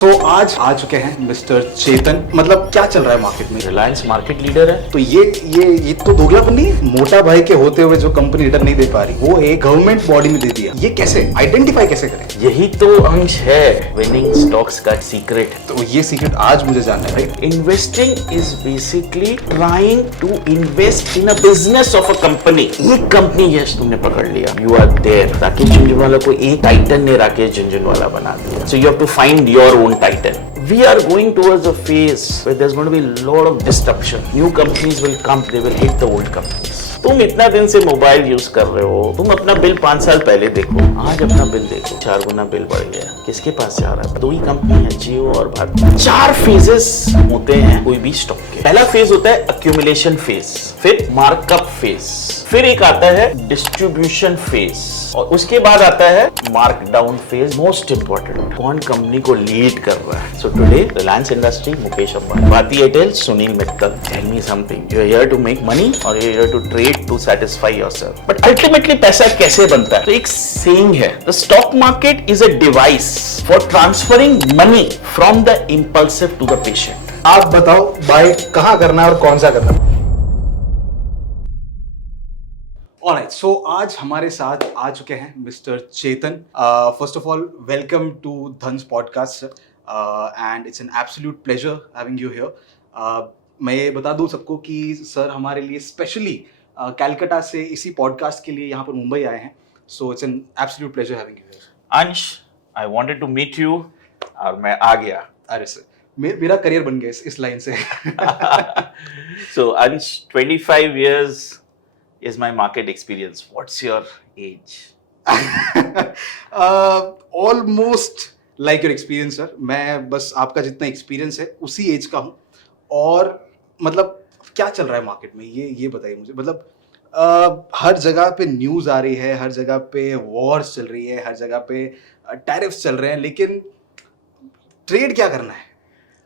तो आज आ चुके हैं मिस्टर चेतन। मतलब क्या चल रहा है मार्केट में? रिलायंस मार्केट लीडर है। तो ये तो दोगलापन नहीं है? मोटा भाई के होते हुए जो कंपनी लीडर नहीं दे पा रही वो एक गवर्नमेंट बॉडी में दे दिया। ये कैसे आइडेंटिफाई कैसे करें? यही तो अंश है विनिंग स्टॉक्स का सीक्रेट। तो ये सीक्रेट आज मुझे जानना है भाई। Investing is basically trying to invest in a business of a company. एक कंपनी यस तुमने पकड़ लिया, you are there. Rakesh Jhunjhunwala को एक टाइटन ने राकेश झुनझुनवाला बना दिया। So you have to find your own Titan. We are going towards a phase where there's going to be a lot of disruption. New companies will come, they will hit the old companies. तुम इतना दिन से mobile use कर रहे हो, तुम अपना bill 5 साल पहले देखो, आज अपना बिल देखो, 4 गुना बिल बढ़ गया। किसके पास से आ रहा है? 2 ही कंपनी है, जियो और भारती। 4 फेजेस होते हैं कोई भी स्टॉक के। पहला फेज होता है अक्यूमुलेशन फेज, फिर मार्कअप फेज, फिर एक आता है डिस्ट्रीब्यूशन फेज, और उसके बाद आता है मार्कडाउन फेज। मोस्ट इंपॉर्टेंट, कौन कंपनी को लीड कर रहा है? So today Reliance industry Mukesh Ambani, Bharti Airtel Sunil Mittal. Tell me something, you are here to make money or you are here to trade to satisfy yourself, but ultimately पैसा कैसे बनता है? तो एक सेइंग है, the stock market is a device for transferring money from the impulsive to the patient. आप बताओ bye कहाँ करना है और कौन सा करना है? ऑलराइट, सो आज हमारे साथ आ चुके हैं mister Chetan. First of all welcome to धन्स podcast and it's an absolute pleasure having you here. मैं ये बता दूं सबको कि सर हमारे लिए स्पेशली कैलकाटा से इसी पॉडकास्ट के लिए यहाँ पर मुंबई आए हैं। So it's an absolute pleasure having you here. Ansh, I wanted to meet you और मैं आ गया। अरे सर मेरा करियर बन गया इस लाइन से। So Ansh, 25 years is my market experience. What's your age? Almost like your experience sir. मैं बस आपका जितना एक्सपीरियंस है उसी एज का हूँ। और मतलब क्या चल रहा है मार्केट में ये बताइए मुझे। मतलब हर जगह पे न्यूज़ आ रही है, हर जगह पे वॉर्स चल रही है, हर जगह पे टैरिफ्स चल रहे हैं, लेकिन ट्रेड क्या करना है,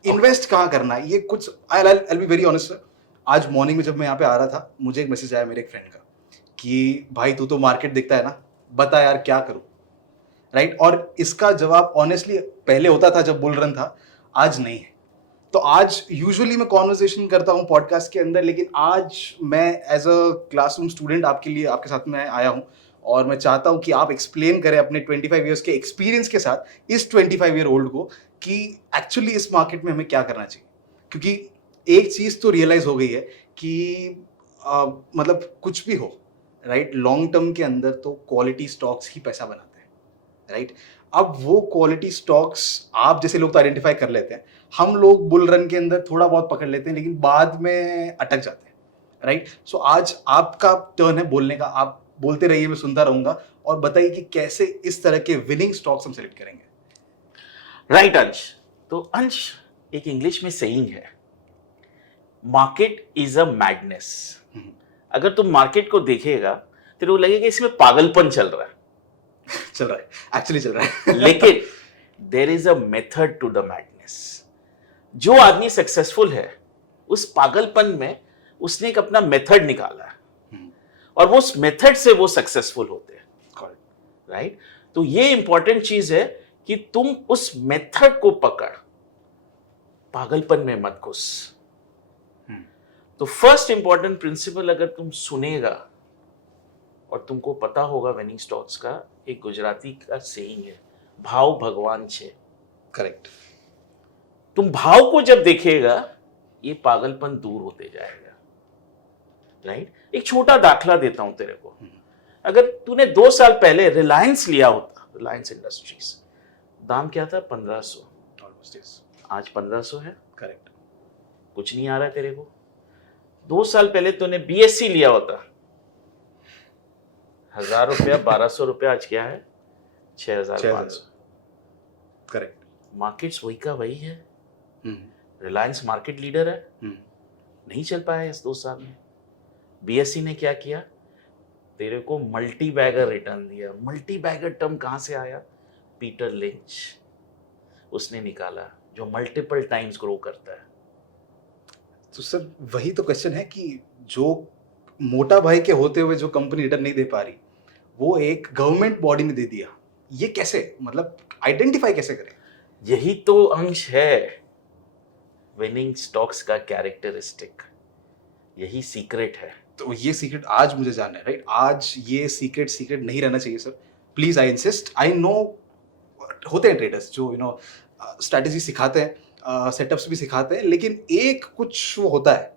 इन्वेस्ट कहाँ करना है, ये कुछ आई बी वेरी ऑनेस्ट सर। आज मॉर्निंग में जब मैं यहाँ पे आ रहा था, मुझे एक मैसेज आया मेरे एक फ्रेंड का कि भाई तू तो मार्केट देखता है ना, बता यार क्या करूं, राइट? और इसका जवाब ऑनेस्टली पहले होता था जब बुल रन था, आज नहीं है। तो आज यूजुअली मैं कॉन्वर्सेशन करता हूँ पॉडकास्ट के अंदर, लेकिन आज मैं एज अ क्लासरूम स्टूडेंट आपके लिए आपके साथ में आया हूँ और मैं चाहता हूँ कि आप एक्सप्लेन करें अपने 25 ईयर्स के एक्सपीरियंस के साथ इस 25 ईयर ओल्ड को कि एक्चुअली इस मार्केट में हमें क्या करना चाहिए। क्योंकि एक चीज़ तो रियलाइज हो गई है कि मतलब कुछ भी हो, राइट, लॉन्ग टर्म के अंदर तो क्वालिटी स्टॉक्स ही पैसा बनाते हैं, राइट? अब वो क्वालिटी स्टॉक्स आप जैसे लोग तो आइडेंटिफाई कर लेते हैं, हम लोग बुल रन के अंदर थोड़ा बहुत पकड़ लेते हैं लेकिन बाद में अटक जाते हैं, राइट? सो आज आपका टर्न है बोलने का। आप बोलते रहिए, मैं सुनता रहूंगा, और बताइए कि कैसे इस तरह के विनिंग स्टॉक्स हम सेलेक्ट करेंगे। राइट अंश, तो अंश एक इंग्लिश में सेइंग है, मार्केट इज अ मैडनेस। अगर तुम मार्केट को देखेगा तेरे को लगेगा इसमें पागलपन चल रहा है। चल रहा है, एक्चुअली चल रहा है। लेकिन there is a method to the madness. जो आदमी सक्सेसफुल है उस पागलपन में उसने एक अपना मेथड निकाला है और वो उस मेथड से वो सक्सेसफुल होते हैं, राइट? तो ये इंपॉर्टेंट चीज है कि तुम उस मेथड को पकड़, पागलपन में मत घुस। तो फर्स्ट इंपॉर्टेंट प्रिंसिपल अगर तुम सुनेगा और तुमको पता होगा विनिंग स्टॉक्स का, एक गुजराती का सेइंग है, भाव भगवान छे। करेक्ट। तुम भाव को जब देखेगा ये पागलपन दूर होते जाएगा, राइट? एक छोटा दाखला देता हूं तेरे को। अगर तूने 2 साल पहले रिलायंस लिया होता, रिलायंस इंडस्ट्रीज, दाम क्या था? 1500। आज 1500 है। करेक्ट। कुछ नहीं आ रहा है तेरे को। 2 साल पहले तूने बीएससी लिया होता, 1000 रुपया, 1200 रुपया, आज क्या है? 6500। करेक्ट। मार्केट्स वही का वही है। रिलायंस मार्केट लीडर है, नहीं चल पाया इस 2 साल में। बीएससी ने क्या किया? तेरे को मल्टी बैगर रिटर्न दिया। मल्टी बैगर टर्म कहां से आया? पीटर लिंच उसने निकाला, जो मल्टीपल टाइम्स ग्रो करता है। तो सर वही तो क्वेश्चन है कि जो मोटा भाई के होते हुए जो कंपनी रिटर्न नहीं दे पा रही वो एक गवर्नमेंट बॉडी ने दे दिया। ये कैसे, मतलब आइडेंटिफाई कैसे करें? यही तो अंश है विनिंग स्टॉक्स का कैरेक्टरिस्टिक, यही सीक्रेट है। तो ये सीक्रेट आज मुझे जानना है, राइट? आज ये सीक्रेट नहीं रहना चाहिए sir, please, I insist. I know होते हैं ट्रेडर्स जो स्ट्रैटेजी सिखाते हैं, सेटअप्स भी सिखाते हैं, लेकिन एक कुछ वो होता है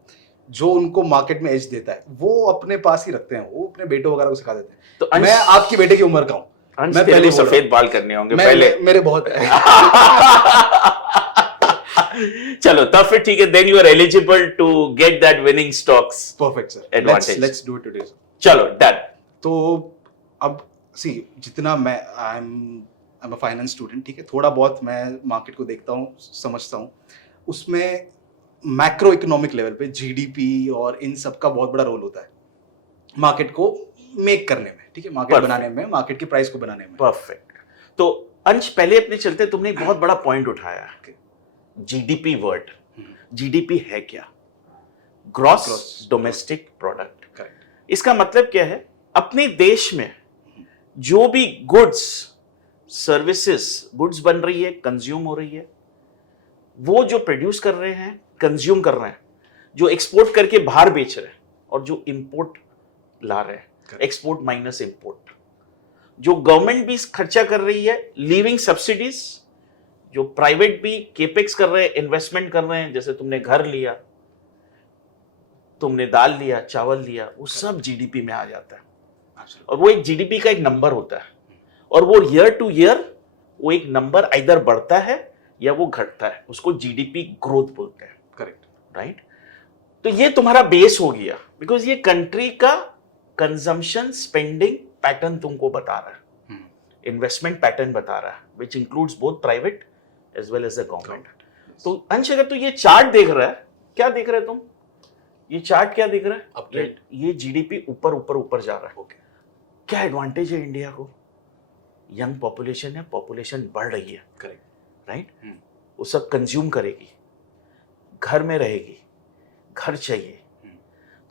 जो उनको मार्केट में एज देता है, वो अपने पास ही रखते हैं, वो अपने बेटों वगैरह को सिखा देते हैं। तो मैं आपकी बेटे की उम्र का हूँ, मैं पहले सफेद बाल करने होंगे पहले मेरे बहुत है। चलो तब फिर ठीक है, then you are eligible to get that winning stocks. Perfect sir, Advantage. Let's do it today sir. चलो डन। तो अब सी, जितना मैं I am a finance student, ठीक है, थोड़ा बहुत मैं मार्केट को देखता हूँ, समझता हूँ, उसमें मैक्रो इकोनॉमिक लेवल पे जीडीपी और इन सब का बहुत बड़ा रोल होता है मार्केट को मेक करने में, ठीक है, मार्केट Perfect. बनाने में, मार्केट की प्राइस को बनाने में। परफेक्ट। तो अंश पहले अपने चलते, तुमने एक बहुत बड़ा पॉइंट उठाया, Okay. GDP word. जीडीपी है क्या? Gross domestic product. करेक्ट। इसका मतलब क्या है? अपने देश में जो भी गुड्स सर्विसेज, गुड्स बन रही है, कंज्यूम हो रही है, वो जो प्रोड्यूस कर रहे हैं, कंज्यूम कर रहे हैं, जो एक्सपोर्ट करके बाहर बेच रहे हैं, और जो इंपोर्ट ला रहे हैं, एक्सपोर्ट माइनस इंपोर्ट, जो गवर्नमेंट भी खर्चा कर रही है, लीविंग सब्सिडीज, जो प्राइवेट भी केपेक्स कर रहे हैं, इन्वेस्टमेंट कर रहे हैं, जैसे तुमने घर लिया, तुमने दाल लिया, चावल लिया, वो सब जीडीपी में आ जाता है। और वो एक जीडीपी का एक नंबर होता है, और वो ईयर टू ईयर वो एक नंबर इधर बढ़ता है या वो घटता है, उसको जीडीपी ग्रोथ बोलते हैं। Correct, right? तो ये तुम्हारा बेस हो गया, बिकॉज ये कंट्री का कंजम्पशन स्पेंडिंग पैटर्न तुमको बता रहा है, इन्वेस्टमेंट पैटर्न बता रहा है, which includes both private as well as the government. तो अंश, अगर तू ये चार्ट देख रहा है, क्या देख रहा है तुम? ये चार्ट क्या दिख रहा है? ये जीडीपी ऊपर ऊपर ऊपर जा रहा है। ओके। क्या एडवांटेज है इंडिया को? यंग पॉपुलेशन है, पॉपुलेशन बढ़ रही है, करेक्ट, राइट? वो सब कंज्यूम करेगी, घर में रहेगी, घर चाहिए,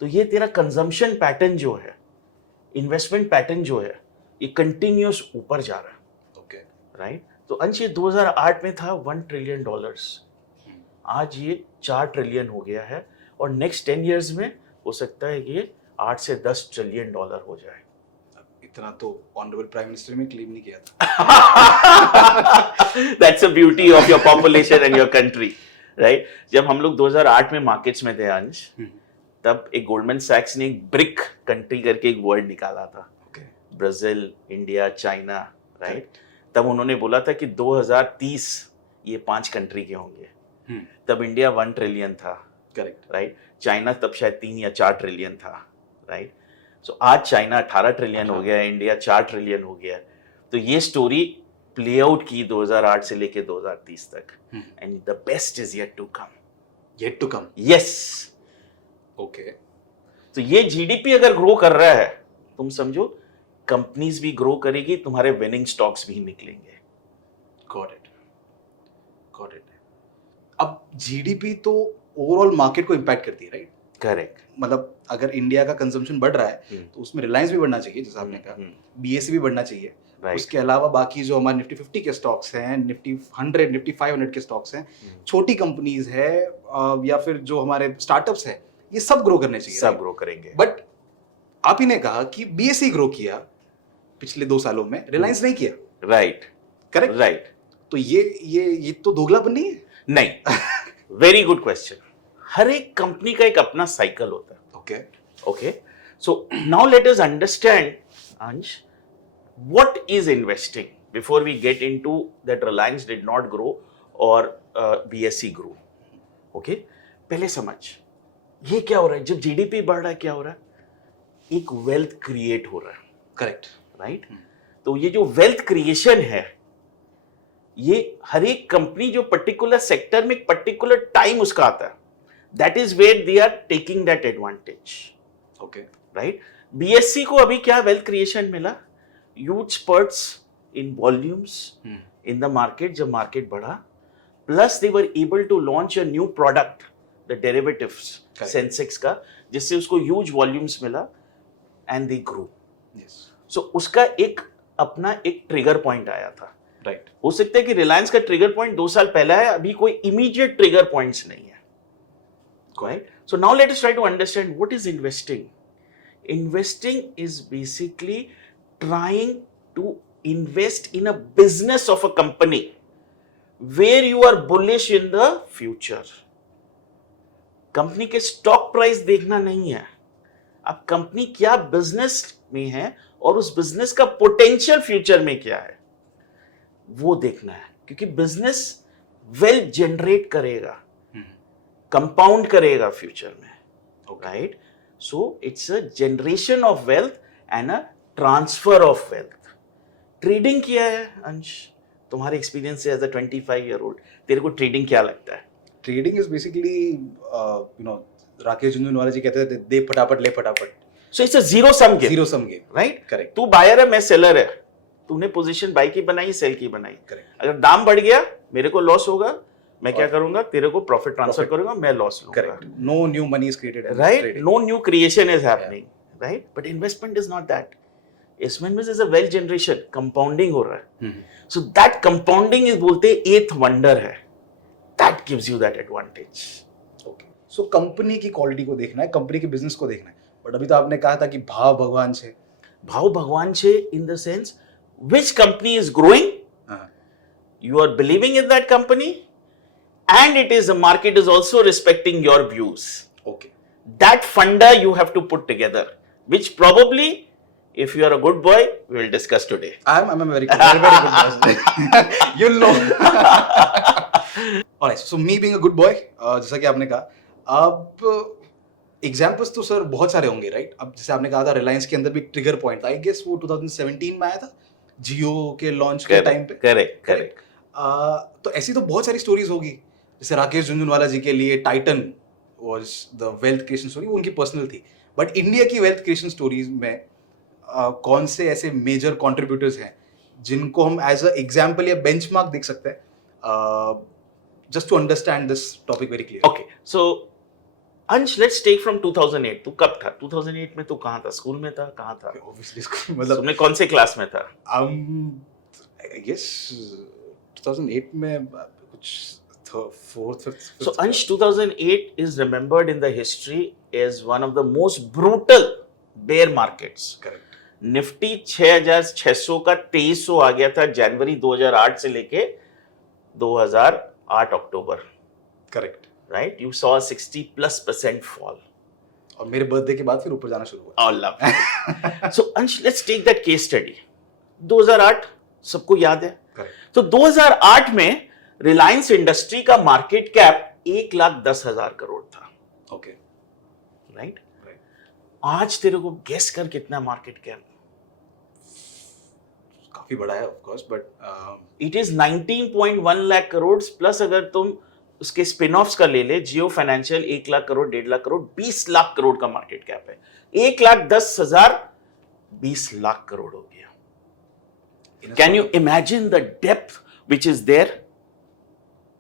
तो ये तेरा कंजम्पशन पैटर्न जो है, इन्वेस्टमेंट पैटर्न जो है, ये कंटिन्यूस ऊपर जा रहा है। Okay, right? तो अंश, ये 2008 में था $1 ट्रिलियन, आज ये 4 ट्रिलियन हो गया है, और नेक्स्ट 10 इयर्स में हो सकता है ये 8 से 10 ट्रिलियन डॉलर हो जाए। इतना तो ऑनरेबल प्राइम मिनिस्टर ने क्लेम नहीं किया था। That's the beauty of your population and your country, right? जब हम लोग 2008 में मार्केट्स में थे अंश, तब एक गोल्डमैन सैक्स ने एक ब्रिक कंट्री करके एक वर्ड निकाला था, ब्राजील, इंडिया, चाइना, राइट? तब उन्होंने बोला था कि 2030 ये 5 कंट्री के होंगे। तब इंडिया 1 ट्रिलियन था, करेक्ट, राइट? चाइना तब शायद 3 या 4 ट्रिलियन था, राइट? सो आज चाइना 18 ट्रिलियन हो गया, इंडिया 4 ट्रिलियन हो गया। तो ये स्टोरी प्ले आउट की 2008 से लेके 2030 तक, and the best is yet to come. Yet to come, yes. Okay. तो ये जीडीपी अगर ग्रो कर रहा है, तुम समझो कंपनीज भी ग्रो करेगी, तुम्हारे विनिंग स्टॉक्स भी निकलेंगे। Got it, got it. अब जीडीपी तो ओवरऑल मार्केट को इम्पैक्ट करती है, राइट? करेक्ट। मतलब अगर इंडिया का कंजम्पशन बढ़ रहा है तो उसमें रिलायंस भी बढ़ना चाहिए, जैसा आपने कहा, बीएसई भी बढ़ना चाहिए। उसके अलावा बाकी जो हमारे निफ्टी 50 के स्टॉक्स हैं, निफ्टी 100, निफ्टी 500 के स्टॉक्स हैं, छोटी कंपनीज है, या फिर जो हमारे स्टार्टअप्स हैं, ये सब ग्रो करने चाहिए, सब ग्रो करेंगे। बट आप ही ने कहा कि बीएसई ग्रो किया पिछले 2 सालों में, रिलायंस नहीं किया, राइट? Correct, right. तो ये तो दोगलापन नहीं है? नहीं। Very good question. हर एक कंपनी का एक अपना साइकिल होता है। ओके, ओके, सो नाउ लेट अस अंडरस्टैंड अंश what is investing before we get into that Reliance did not grow or BSE grew. Okay, पहले समझ ये क्या हो रहा है। जब जीडीपी बढ़ रहा है, क्या हो रहा है? एक वेल्थ क्रिएट हो रहा है, करेक्ट, राइट? तो ये जो वेल्थ क्रिएशन है, ये हर एक कंपनी जो पर्टिकुलर सेक्टर में एक पर्टिकुलर टाइम उसका आता है, that is where they are taking that advantage. Okay, right? BSC को अभी क्या वेल्थ क्रिएशन मिला? huge spurts in volumes in the market जब मार्केट बढ़ा, plus they were able to launch a new product, the derivatives, Sensex का, जिससे उसको huge volumes मिला and they grew. yes, so उसका एक अपना एक ट्रिगर पॉइंट आया था, राइट हो सकता है कि रिलायंस का ट्रिगर पॉइंट 2 साल पहला है, अभी कोई इमीडिएट ट्रिगर पॉइंट्स नहीं है, right? So now let us try to understand what is investing. Investing is basically trying to invest in a business of a company where you are bullish in the future. Company के stock price देखना नहीं है, अब company क्या business में है और उस बिजनेस का पोटेंशियल फ्यूचर में क्या है वो देखना है, क्योंकि बिजनेस वेल्थ जनरेट करेगा, कंपाउंड करेगा फ्यूचर में, right? So it's a generation of wealth and a transfer of wealth. Trading किया है अंश, तुम्हारे एक्सपीरियंस से एज अ 25-year-old, तेरे को ट्रेडिंग क्या लगता है? Trading is basically Rakesh Jhunjhunwala ji कहते थे दे फटाफट ले फटाफट. So it's a zero sum game. Zero sum game. Right? Correct. तू बायर है, मैं सेलर है, तूने पोजीशन बाई की बनाई, सेल की बनाई. करेक्ट. अगर दाम बढ़ गया मेरे को लॉस होगा, मैं क्या करूंगा, तेरे को प्रॉफिट ट्रांसफर करूंगा, मैं लॉस लूंगा. Correct. No new money is created. Right? No new creation is happening, right? But investment is not that. Investment is a wealth generation, compounding हो रहा है. So that compounding is बोलते हैं eighth wonder है. That gives you that advantage. Okay. So company की quality को देखना है, कंपनी के बिजनेस को देखना है. बट अभी तो आपने कहा था कि भाव भगवान से. भाव भगवान से in the sense which company is growing, you are believing in that company, and it is the market is also respecting your views. Okay. That funder you have to put together, which probably, if you are a good boy, we will discuss today. I'm a very good person. You'll know. Alright, so me being a good boy, जैसा कि आपने कहा, अब examples तो sir बहुत सारे होंगे, right? अब जैसे आपने कहा था रिलायंस के अंदर भी ट्रिगर पॉइंट था, आई गेस वो 2017 में आया था जियो के लॉन्च के टाइम पे. करेक्ट. तो ऐसी तो बहुत सारी स्टोरीज होगी, जैसे राकेश झुनझुनवाला जी के लिए Titan was the wealth creation story, वो उनकी पर्सनल थी. बट इंडिया की वेल्थ क्रिएशन स्टोरीज में कौन से ऐसे मेजर कंट्रीब्यूटर्स हैं जिनको हम एज अ एग्जांपल या बेंचमार्क देख सकते हैं, just to understand this topic very clear. Okay, so Ansh, let's take from 2008. तू कब था 2008 में? तू कहाँ था? स्कूल में था? कहाँ था? ऑब्वियसली मतलब तुमने कौन से क्लास में था? आई गेस 2008 में कुछ fourth, fifth. So Ansh, 2008 is remembered in the history as one of the most brutal bear markets. Correct. Nifty 6,600 का 2300 आ गया था जनवरी 2008 से लेके 2008 October. Correct. Right? You saw 60+% fall. और मेरे बर्थडे के बाद फिर ऊपर जाना शुरू हुआ. Allah. So Ansh, let's take that case study. 2008 सबको याद है. करेक्ट. तो 2008 में रिलायंस इंडस्ट्री का मार्केट कैप 1,10,000 करोड़ था. ओके. राइट? आज तेरे को गेस कर कितना मार्केट कैप? काफी बड़ा है of course, but it is 19.1 lakh crore plus अगर तुम उसके स्पिन ऑफ्स का ले ले, जियो फाइनेंशियल 1 लाख करोड़, 1.5 लाख करोड़, 20 लाख करोड़ का मार्केट कैप है. 1,10,000 20 लाख करोड़ हो गया. Can you imagine the depth which is there?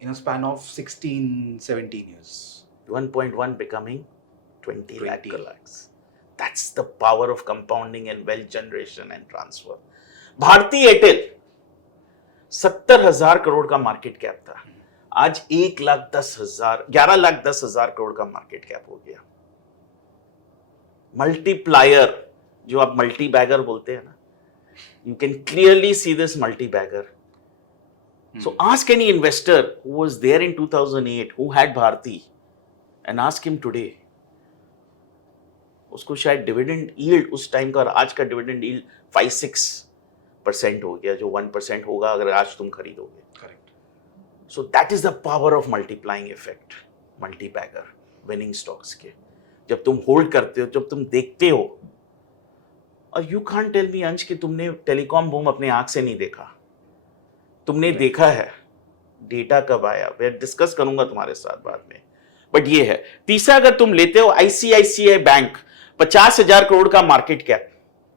in a span of 16-17 years. 1.1 becoming 20 lakhs. That's the power of compounding and wealth generation and transfer. Bharti Airtel 70,000 crore का market cap था, आज 11,10,000 करोड़ का market cap हो गया. Multiplier, जो आप multi bagger बोलते हैं ना, you can clearly see this multi bagger. So ask any investor who was there in 2008 who had Bharti and ask him today. उसको शायद डिविडेंड यील्ड उस टाइम का और आज का डिविडेंड यील्ड 5-6% हो गया, जो 1% होगा अगर आज तुम खरीदोगे. Correct. So that is the power of multiplying effect, multi bagger, winning stocks के. जब तुम होल्ड करते हो, जब तुम देखते हो, और यू कांट टेल मी अंश कि तुमने टेलीकॉम बूम अपने आंख से नहीं देखा. तुमने देखा है. डेटा कब आया मैं डिस्कस करूंगा तुम्हारे साथ बाद में, बट ये है. तीसरा, अगर तुम लेते हो आईसीआईसीआई बैंक, 50,000 करोड़ का market cap,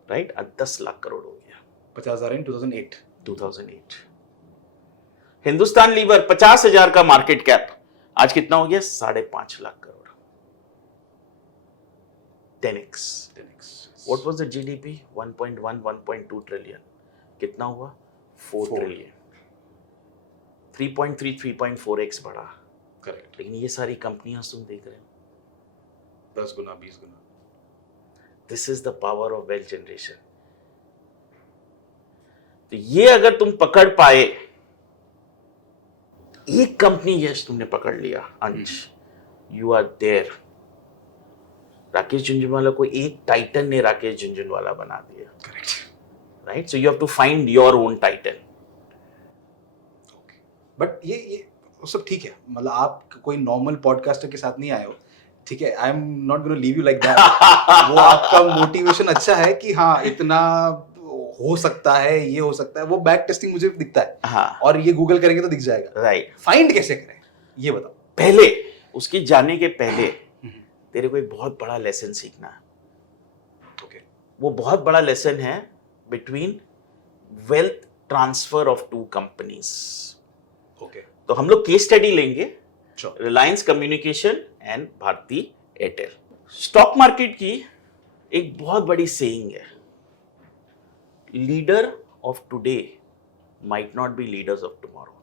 right? 10 lakh crore हो गया. 50,000 in 2008. हिंदुस्तान लीवर 50,000 का मार्केट कैप, आज कितना हो गया? 5.5 lakh crore. 10x. What was the GDP? 1.1, 1.2 trillion. कितना हुआ? 4 ट्रिलियन. 3.3 3.4x बढ़ा, करेक्ट, लेकिन ये सारी कंपनियां तुम देख रहे हो, 10 गुना 20 गुना। This is the power of wealth generation. तो ये अगर तुम पकड़ पाए, एक कंपनी यस तुमने पकड़ लिया Ansh, you are there. Rakesh Jhunjhunwala को एक टाइटन ने राकेश झुंझुनवाला बना दिया, correct, right? So you have to find your own Titan. But ये वो सब ठीक है, मतलब आप कोई नॉर्मल पॉडकास्टर के साथ नहीं आए हो, ठीक है, I am not gonna leave you like that. वो आपका मोटिवेशन अच्छा है कि हाँ इतना हो सकता है, ये हो सकता है, वो बैक टेस्टिंग मुझे दिखता है। हाँ, और ये गूगल करेंगे तो दिख जाएगा। राइट। फाइंड कैसे करें ये बताओ। पहले उसकी जाने के पहले तेरे को एक बहुत बड़ा लेसन सीखना है। ओके, वो बहुत बड़ा लेसन है between wealth transfer of two companies. Okay, तो हम लोग केस स्टडी लेंगे, Sure. Reliance communication and Bharti Airtel. Stock market की एक बहुत बड़ी सेइंग है, leader of today might not be leaders of tomorrow.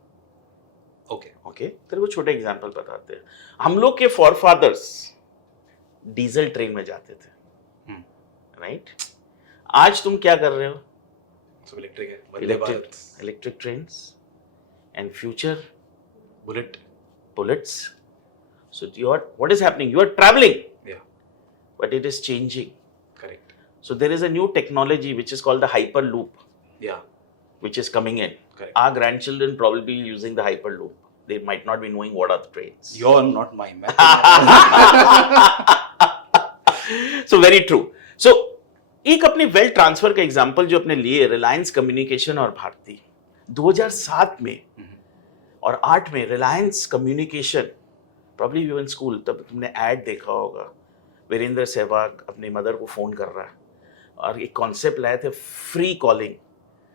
Okay, okay, तेरे को छोटे एग्जांपल बताते हैं। हम लोग के फॉरफादर्स डीजल ट्रेन में जाते थे, राइट? आज तुम क्या कर रहे हो? सब इलेक्ट्रिक है, Vande Bharat, electric trains and future bullet. bullets. So what is happening? You are traveling, Yeah, but it is changing. correct. So there is a new technology which is called the hyperloop, Yeah, which is coming in. correct. Our grandchildren probably using the hyperloop. They might not be knowing what are the trains. You're not mine, man. So very true. So एक अपने wealth transfer का example जो अपने लिए Reliance communication और भारती 2007 में और 8 में Reliance communication, probably you in school, तब तुमने ऐड देखा होगा, वीरेंद्र सहवाग अपनी मदर को फोन कर रहा है और एक कॉन्सेप्ट लाए थे, फ्री कॉलिंग।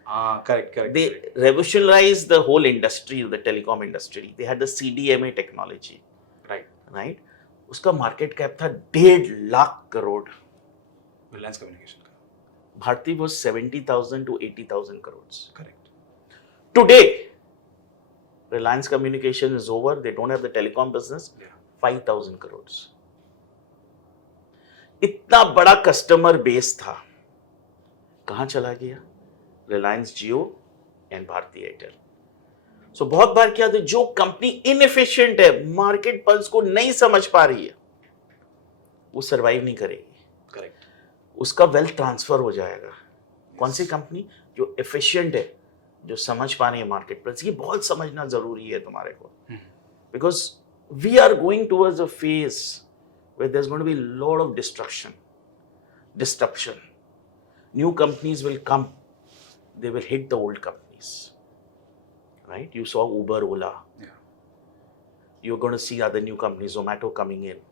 हाँ, correct, correct. They revolutionized the whole industry, the telecom industry. They had the CDMA technology, Right. right? उसका मार्केट कैप था 1.5 लाख करोड़। Reliance Communication का. Bharti was 70,000 to 80,000 crores. Correct. Today, Reliance Communication is over. They don't have the telecom business. Yeah. 5,000 crores. इतना बड़ा customer base था, कहां चला गया? रिलायंस जियो and Bharti Airtel. सो बहुत बार क्या होता है, जो कंपनी इनएफिशिएंट है, मार्केट पल्स को नहीं समझ पा रही है, वो सरवाइव नहीं करेगी। Correct. उसका वेल्थ ट्रांसफर हो जाएगा। कौन सी कंपनी? जो एफिशिएंट है, जो समझ पा रही है मार्केट पल्स। ये बहुत समझना जरूरी है तुम्हारे को, because we are going towards a phase where there's going to be a lot of disruption. New companies will come, they will hit the old companies, right? You saw Uber, Ola. Yeah. You're going to see other new companies, Zomato coming in,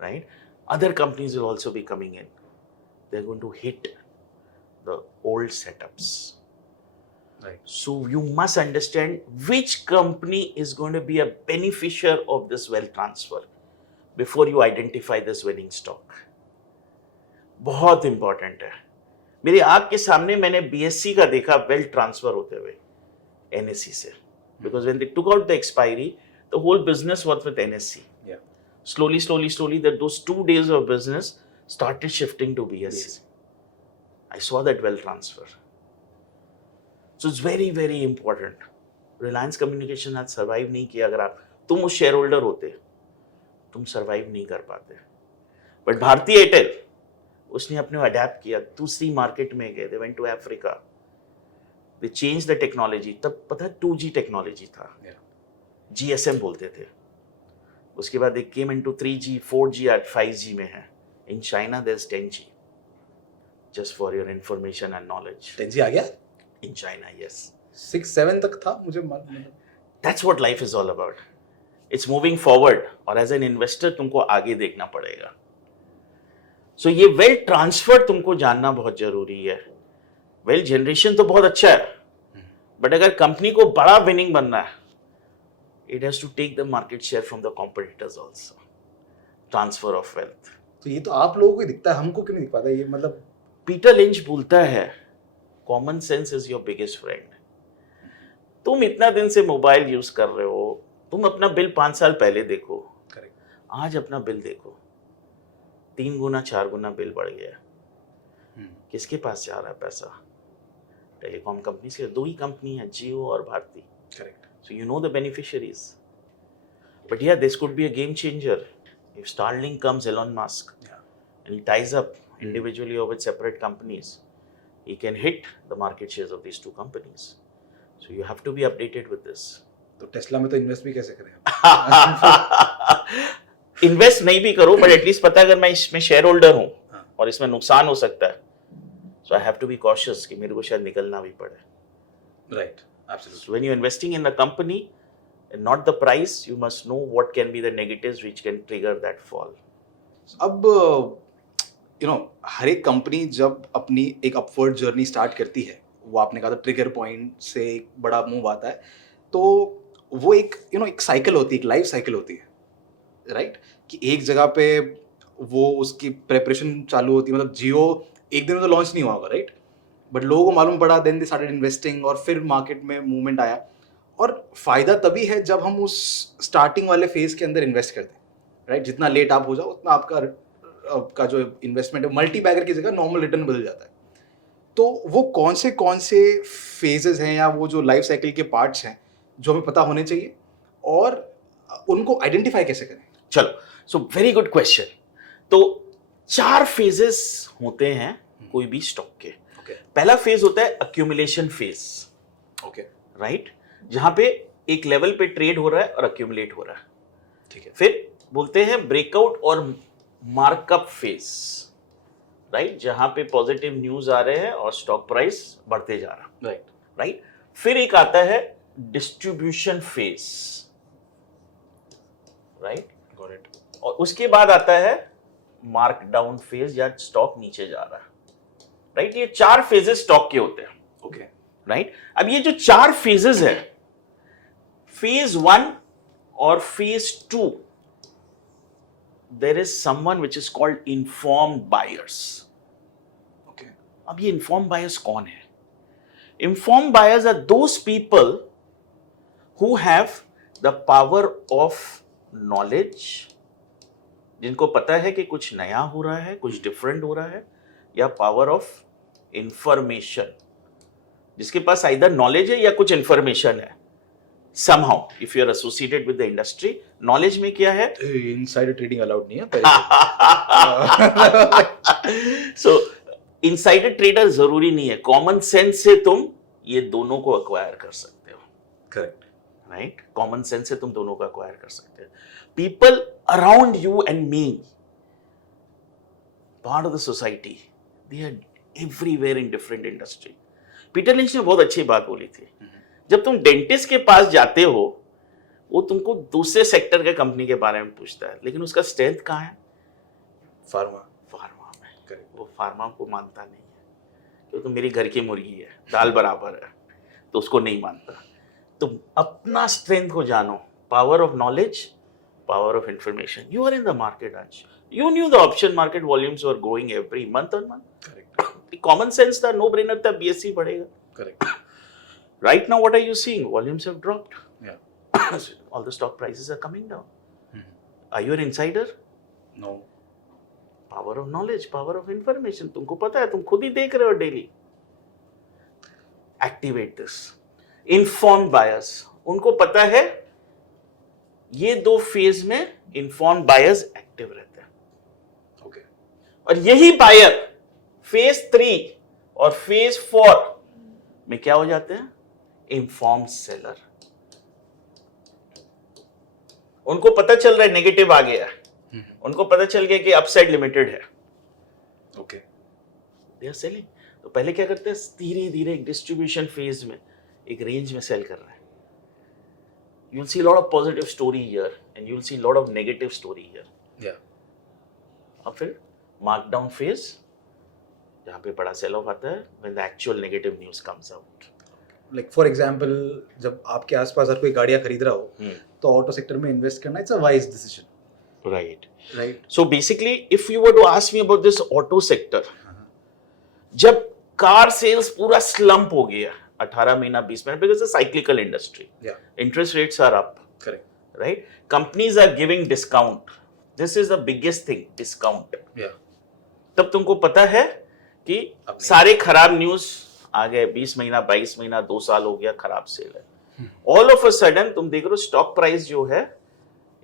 right? Other companies will also be coming in. They're going to hit the old setups. Right. So you must understand which company is going to be a beneficiary of this wealth transfer before you identify this winning stock. बहुत important है। मेरी आंख के सामने मैंने BSc का देखा wealth transfer होते हुए एनएससी से, because when they took out the expiry, the whole business was with NSE. Yeah. Slowly, that those 2 days of business started shifting to BSE. Yes. I saw that wealth transfer. So it's very, very important. Reliance Communication आज survive नहीं किया। अगर तुम उस share holder होते, तुम survive नहीं कर पाते। बट भारती एयरटेल, उसने अपने अडेप्ट किया, दूसरी मार्केट में गए, they went to Africa, they change the technology. तब पता है 2G टेक्नोलॉजी था, GSM बोलते थे। उसके बाद दे केम इनटू 3G, 4G, आज 5G में है। In China there is 10G, just for your information and knowledge. 10G आ गया? In China, yes. 6-7 तक था मुझे मालूम। That's what life is all about. It's moving forward, और एज एन इन्वेस्टर तुमको आगे देखना पड़ेगा। सो ये वेल्थ ट्रांसफर तुमको जानना बहुत जरूरी है। वेल्थ जनरेशन तो बहुत अच्छा है, बट अगर कंपनी को बड़ा विनिंग बनना है, it has to take the market share from the competitors also. Transfer of wealth. तो ये तो आप लोगों को ही दिखता है, हमको क्यों नहीं दिख पाता ये? मतलब पीटर लिंच बोलता है, common sense is your biggest friend. तुम इतना दिन से मोबाइल यूज कर रहे हो, तुम अपना बिल 5 साल पहले देखो, करेक्ट, आज अपना बिल देखो, 3 गुना 4 गुना बिल बढ़ गया। किसके पास जा रहा है पैसा? टेलीकॉम कंपनी से। 2 ही कंपनी है, जियो और Bharti. Correct, So you know the beneficiaries. But yeah, this could be a game changer. If Starlink comes, Elon Musk, and he ties up individually or with separate companies, he can hit the market shares of these 2 companies. So you have to be updated with this. तो Tesla में तो invest भी कैसे करें? Invest नहीं भी करो, but at least पता अगर मैं इसमें शेयर होल्डर हूँ और इसमें नुकसान हो सकता है, so I have to be cautious कि मेरे को शायद निकलना भी पड़े. Right, absolutely. So when you're investing in a company and not the price, you must know what can be the negatives which can trigger that fall. अब हर एक company जब अपनी एक अपवर्ड जर्नी स्टार्ट करती है, वो आपने कहा था ट्रिगर पॉइंट से एक बड़ा मूव आता है, तो वो एक एक साइकिल होती है, एक लाइफ साइकिल होती है, राइट? कि एक जगह पे वो उसकी प्रेपरेशन चालू होती है, मतलब जियो एक दिन में तो लॉन्च नहीं हुआ होगा, राइट? बट लोगों को मालूम पड़ा, देन दे स्टार्टेड इन्वेस्टिंग, और फिर मार्केट में मूवमेंट आया। और फायदा तभी है जब हम उस स्टार्टिंग वाले फेज के अंदर इन्वेस्ट करते हैं, राइट? जितना लेट आप हो जाओ उतना आपका जो इन्वेस्टमेंट है मल्टी बैगर की जगह नॉर्मल रिटर्न बदल जाता है। तो वो कौन से फेजेस हैं या वो जो लाइफ साइकिल के पार्ट्स हैं जो हमें पता होने चाहिए, और उनको आइडेंटिफाई कैसे करें? चलो, सो वेरी गुड क्वेश्चन। तो 4 फेजेस होते हैं कोई भी स्टॉक के। पहला फेज होता है अक्यूमुलेशन फेज, ओके, राइट? जहां पे एक लेवल पे ट्रेड हो रहा है और अक्यूमुलेट हो रहा है, ठीक है। फिर बोलते हैं ब्रेकआउट और मार्कअप फेज, राइट? जहां पे पॉजिटिव न्यूज आ रहे हैं और स्टॉक प्राइस बढ़ते जा रहा है, राइट? फिर एक आता है distribution phase, right? Got it. और उसके बाद आता है मार्क डाउन फेज, या स्टॉक नीचे जा रहा है, राइट? ये 4 फेजेस स्टॉक के होते हैं, ओके, राइट? अब ये जो 4 फेजेस है, फेज 1 और phase 2, there is someone which is called informed buyers. Okay, अब ये इन्फॉर्म्ड बायर्स कौन है? Informed buyers are those people who have the power of knowledge, जिनको पता है कि कुछ नया हो रहा है, कुछ डिफरेंट हो रहा है, या पावर ऑफ इंफॉर्मेशन, जिसके पास आइदर नॉलेज है या कुछ इंफॉर्मेशन है। somehow if you are associated with the industry, knowledge में क्या है? इनसाइडर ट्रेडिंग अलाउड नहीं है। So इनसाइडर ट्रेडर जरूरी नहीं है, कॉमन सेंस से तुम ये दोनों को अक्वायर कर सकते हो, करेक्ट, राइट? कॉमन सेंस से तुम दोनों को अक्वायर कर सकते हो। People around you and me, part of the society, they are everywhere in different industry. Peter Lynch ने बहुत अच्छी बात बोली थी, जब तुम डेंटिस्ट के पास जाते हो, वो तुमको दूसरे सेक्टर के कंपनी के बारे में पूछता है, लेकिन उसका स्ट्रेंथ कहाँ है? फार्मा में। करेक्ट, वो फार्मा को मानता नहीं है, क्योंकि तो मेरी घर की मुर्गी है, दाल बराबर है, तो उसको नहीं मानता। तुम अपना स्ट्रेंथ को जानो, power of knowledge, power of information. You are in the market आज, you knew the option market volumes were growing every month on month. Correct. Common sense था, no brainer था, BSE बढ़ेगा. Correct. Right now what are you seeing? Volumes have dropped. Yeah. All the stock prices are coming down. Are you an insider? No. Power of knowledge, power of information. तुमको पता है, तुम खुद ही देख रहे हो daily. Activate this. Informed buyers. उनको पता है ये 2 फेज में informed buyers एक्टिव रहते हैं. और यही बायर फेज 3 और फेज 4 में क्या हो जाते हैं? Informed seller. उनको पता चल रहा है नेगेटिव आ गया, उनको पता चल गया कि अपसाइड लिमिटेड है, ओके, दे आर सेलिंग। तो पहले क्या करते हैं? धीरे धीरे एक डिस्ट्रीब्यूशन फेज में एक रेंज में सेल कर रहे हैं। You will see lot of positive story here and you will see lot of negative story here. या और फिर मार्कडाउन फेज, जहां पे बड़ा सेल ऑफ आता है when the actual negative news comes out. Like for example, जब आपके आसपास हर कोई गाड़ियां खरीद रहा हो, तो ऑटो सेक्टर में इन्वेस्ट करना it's a wise decision, right? So basically if you were to ask me about this auto sector, जब कार सेल्स पूरा स्लंप हो गया, 18 महीना 20 महीना, because it's a cyclical industry. Yeah. Interest rates are up, Correct. right? Companies are giving discount. This is the biggest thing, discount. Yeah. तब तुमको पता है कि अब नहीं। सारे खराब न्यूज आ गए, 20 महीना 22 महीना 2 साल हो गया खराब सेल है, ऑल ऑफ अ सडन तुम देख रहे हो स्टॉक प्राइस जो है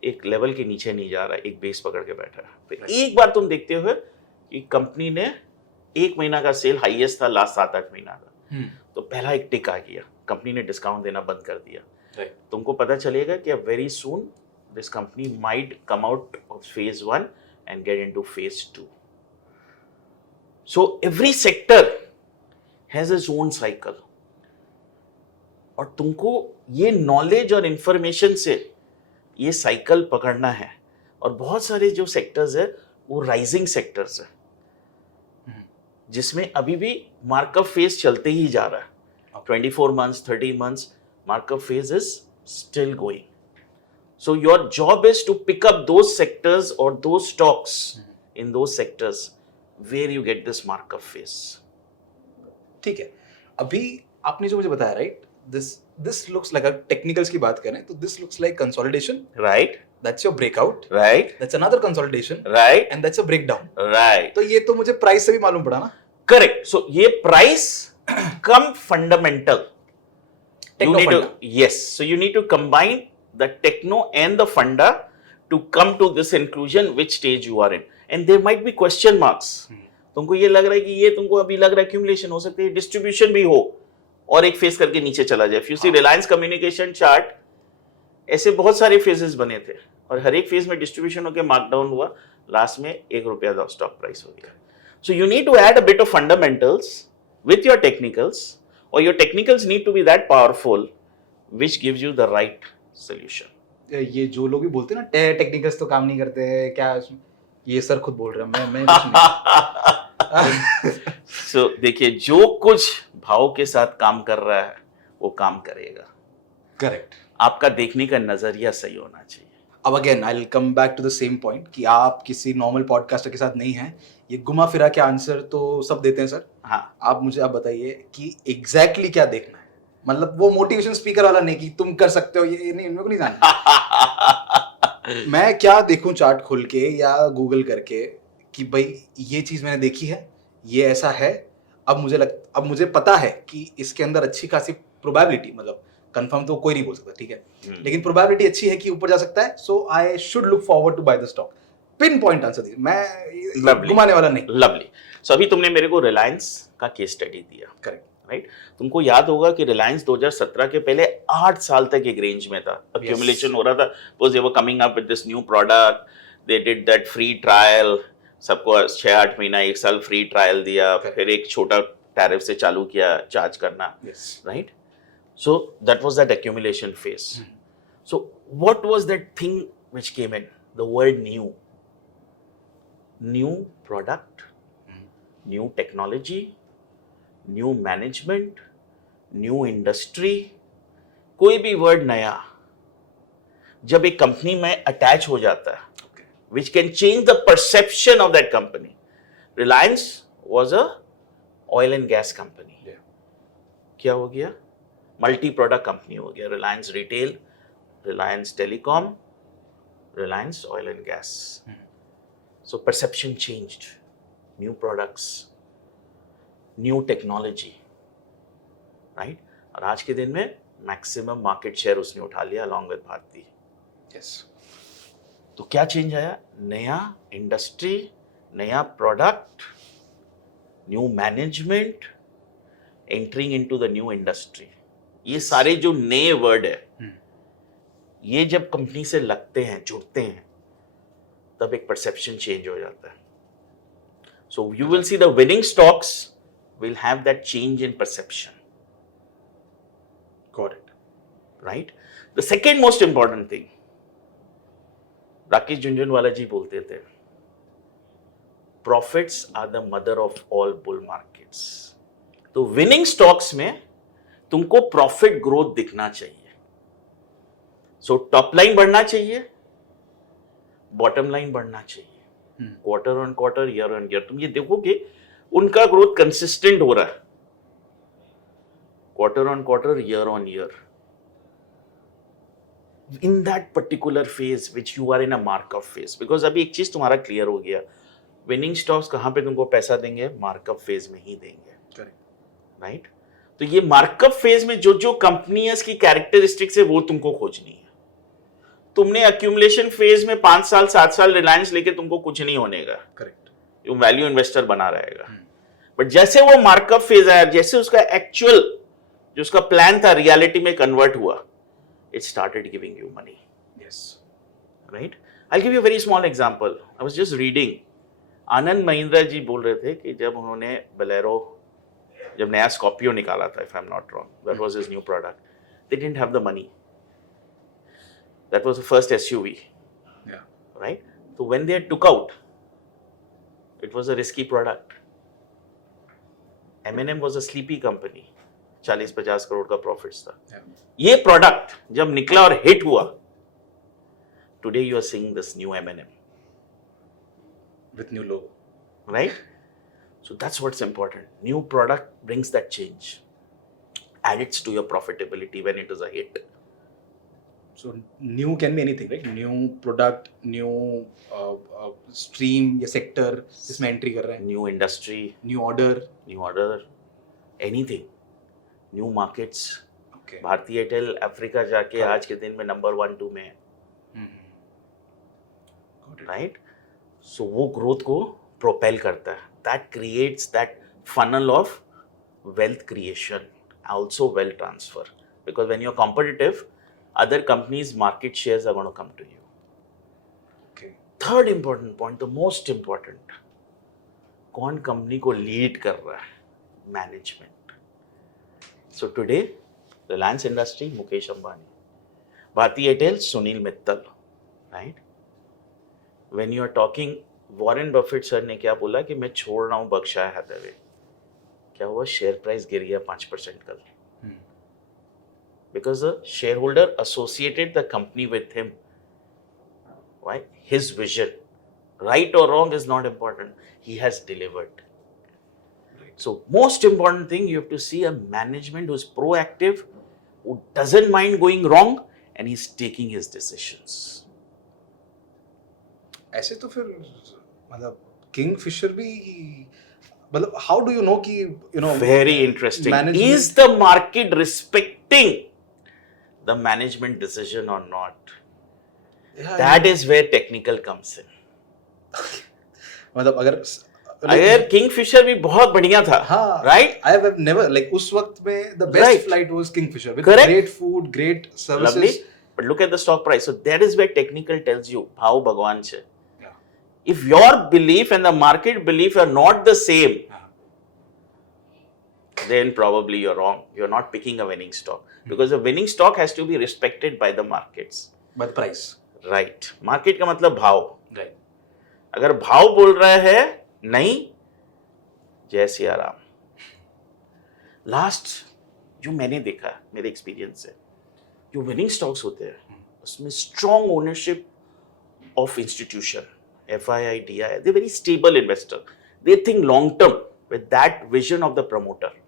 एक लेवल के नीचे नहीं जा रहा है, एक बेस पकड़ के बैठा है। फिर एक बार तुम देखते हो कि कंपनी ने 1 महीना का सेल हाईएस्ट था लास्ट 7-8 महीना का, तो पहला एक टिक आ गया, कंपनी ने डिस्काउंट देना बंद कर दिया। Right. तुमको पता चलेगा कि अब very soon this company might come out of phase 1 and get into phase 2। So every sector has its own cycle, और तुमको ये नॉलेज और इंफॉर्मेशन से ये साइकिल पकड़ना है। और बहुत सारे जो सेक्टर्स है वो राइजिंग सेक्टर्स है, जिसमें अभी भी मार्कअप फेज चलते ही जा रहा है। 24 months, 30 months, markup phase is still going. So your job is to pick up those sectors or those stocks in those sectors where you get this markup phase. ठीक है, अभी आपने जो मुझे बताया, right, this looks like, technicals की बात करें तो this looks like consolidation, Right? That's your breakout, Right? That's another consolidation, Right? And that's a breakdown. Right? तो ये तो मुझे प्राइस से भी मालूम पड़ा ना। Correct. So ये price come fundamental. You Techno need to, funda. yes. So you need to combine the techno and the funda to come to this conclusion which stage you are in. And there might be question marks. तुमको ये लग रहा है कि ये तुमको अभी लग रहा है accumulation हो सकती है, distribution भी हो और एक फेज करके नीचे चला जाए। If you see Reliance Communication chart, ऐसे बहुत सारे फेजेस बने थे और हर एक फेज में डिस्ट्रीब्यूशन होकर मार्कडाउन हुआ, लास्ट में ₹1 स्टॉक प्राइस हो गया। So you need to add a bit of fundamentals with your technicals, or your technicals need to be that powerful which gives you the right solution. ये जो लोग भी बोलते हैं ना टेक्निकल्स तो काम नहीं करते हैं, क्या ये सर खुद बोल रहे हैं, मैं कुछ नहीं। So देखिए, जो कुछ भाव के साथ काम कर रहा है वो काम करेगा। करेक्ट। आपका देखने का नजरिया सही होना चाहिए। अब again I will come back to the same point कि आप किसी नॉर्मल पॉडकास्टर के साथ नहीं हैं, ये घुमा फिरा के आंसर तो सब देते हैं सर। हाँ, आप मुझे आप बताइए कि एग्जैक्टली क्या देखना है, मतलब वो मोटिवेशन स्पीकर वाला नहीं कि तुम कर सकते हो, ये नहीं, मेरे को नहीं जानना। मैं क्या देखूं चार्ट खोल के या गूगल करके कि भाई ये चीज मैंने देखी है, ये ऐसा है, अब मुझे पता है कि इसके अंदर अच्छी खासी प्रोबेबिलिटी, मतलब कंफर्म तो कोई नहीं बोल सकता, ठीक है, लेकिन प्रोबेबिलिटी अच्छी है कि ऊपर जा सकता है, so I should look forward to buy the stock. Pinpoint answer दीजिए, मैं घुमाने वाला नहीं। लवली। सो अभी तुमने मेरे को रिलायंस का केस स्टडी दिया, करेक्ट, राइट? तुमको याद होगा कि रिलायंस 2017 के पहले 8 साल तक एक रेंज में था, अक्यूमुलेशन हो रहा था, because they were coming up with this new product, they did that free trial, सबको 6-8 महीना 1 साल फ्री ट्रायल दिया, फिर एक छोटा टैरिफ से चालू किया चार्ज करना, right? So that was that accumulation phase. So what was that thing which came in? The word new. New product, new technology, new management, new industry. कोई भी word नया जब एक कंपनी में अटैच हो जाता है, which can change the perception of that company. Reliance was a oil and gas company. क्या हो गया? मल्टी प्रोडक्ट कंपनी हो गया, Reliance retail, Reliance telecom, Reliance oil and gas. So perception changed, new products, new technology, right? और आज के दिन में मैक्सिमम मार्केट शेयर उसने उठा लिया अलॉन्ग विद भारती। यस। तो क्या चेंज आया? नया इंडस्ट्री, नया product, new management, entering into the new industry. ये सारे जो नए वर्ड है, ये जब कंपनी से लगते हैं, जुड़ते हैं, तब एक परसेप्शन चेंज हो जाता है। So you will see the winning stocks will have that change in perception. Got it, right? The second most important thing, Rakesh Jhunjhunwala ji बोलते थे, profits are the mother of all bull markets. तो winning stocks में तुमको profit growth दिखना चाहिए। So top line बढ़ना चाहिए, bottom line बढ़ना चाहिए, quarter on quarter, year on year तुम ये देखोगे उनका ग्रोथ कंसिस्टेंट हो रहा है। quarter on quarter, year on year. In that particular phase which you are in a markup phase, because अभी एक चीज तुम्हारा क्लियर हो गया, विनिंग स्टॉक्स कहाँ पे तुमको पैसा देंगे, मार्कअप फेज में ही देंगे, राइट? तो ये मार्कअप फेज में जो जो कंपनीज की कैरेक्टरिस्टिक्स है वो तुमको खोजनी है. तुमने अक्यूमुलेशन फेज में 5 साल 7 साल रिलायंस लेके तुमको कुछ नहीं होने का, करेक्ट, वो वैल्यू इन्वेस्टर बना रहेगा. बट जैसे वो मार्कअप फेज आया, जैसे उसका एक्चुअल जो उसका प्लान था रियलिटी में कन्वर्ट हुआ, it started giving you money. Yes. Right? I'll give you a very small example. I was just reading. Anand Mahindra जी बोल रहे थे कि जब उन्होंने बोलेरो, जब नया स्कॉर्पियो निकाला था, if I'm not wrong, that was his new product. They didn't have the money. That was the first SUV. Yeah. Right? So when they took out, it was a risky product. M&M was a sleepy company. 40-50 crore का profits था. ये product जब निकला और hit हुआ, today you are seeing this new M&M with new logo, right? So that's what's important. New product brings that change, adds to your profitability when it is a hit. So new can be anything, right? New product, new stream या sector जिसमें entry कर रहे हैं, New industry, new order, anything. New markets. Okay. भारतीय Airtel Africa जाके आज के दिन में नंबर 1-2 में है, राइट? सो वो ग्रोथ को प्रोपेल करता है. That creates that funnel of wealth creation, also wealth transfer, because when you are competitive, other companies market shares are gonna come to you. Okay. Third important point, the most important, कौन company को lead कर रहा है? Management. So today Reliance industry, Mukesh Ambani. Bharti Airtel, Sunil Mittal, right? When you are talking, Warren Buffett sir ने क्या बोला कि मैं छोड़ रहा हूं बर्कशायर हैथवे. क्या हुआ? शेयर प्राइस गिर गया 5% कल, because the share holder associated the company with him. Why? His vision, right or wrong is not important, he has delivered. So most important thing, you have to see a management who is proactive, who doesn't mind going wrong, and he's taking his decisions. ऐसे तो फिर मतलब Kingfisher भी, मतलब how do you know कि you know Very interesting. management- Is the market respecting the management decision or not? That is where technical comes in. मतलब अगर Kingfisher भी बहुत बढ़िया था, हाँ, right? I have never, like उस वक्त में the best Right. flight was Kingfisher with Correct. great food, great services. Lovely. But look at the stock price. So that is where technical tells you भाव भगवान છે. Yeah. If your belief and the market belief are not the same, then probably you're wrong. You're not picking a winning stock, because a winning stock has to be respected by the markets. By the price. Right. Market का मतलब भाव. Right. अगर भाव बोल रहा है नहीं, जय सिया राम. लास्ट जो मैंने देखा मेरे एक्सपीरियंस से, जो विनिंग स्टॉक्स होते हैं उसमें strong ownership of institution, FII, DII, they very stable investor, they think long term with that vision of the promoter.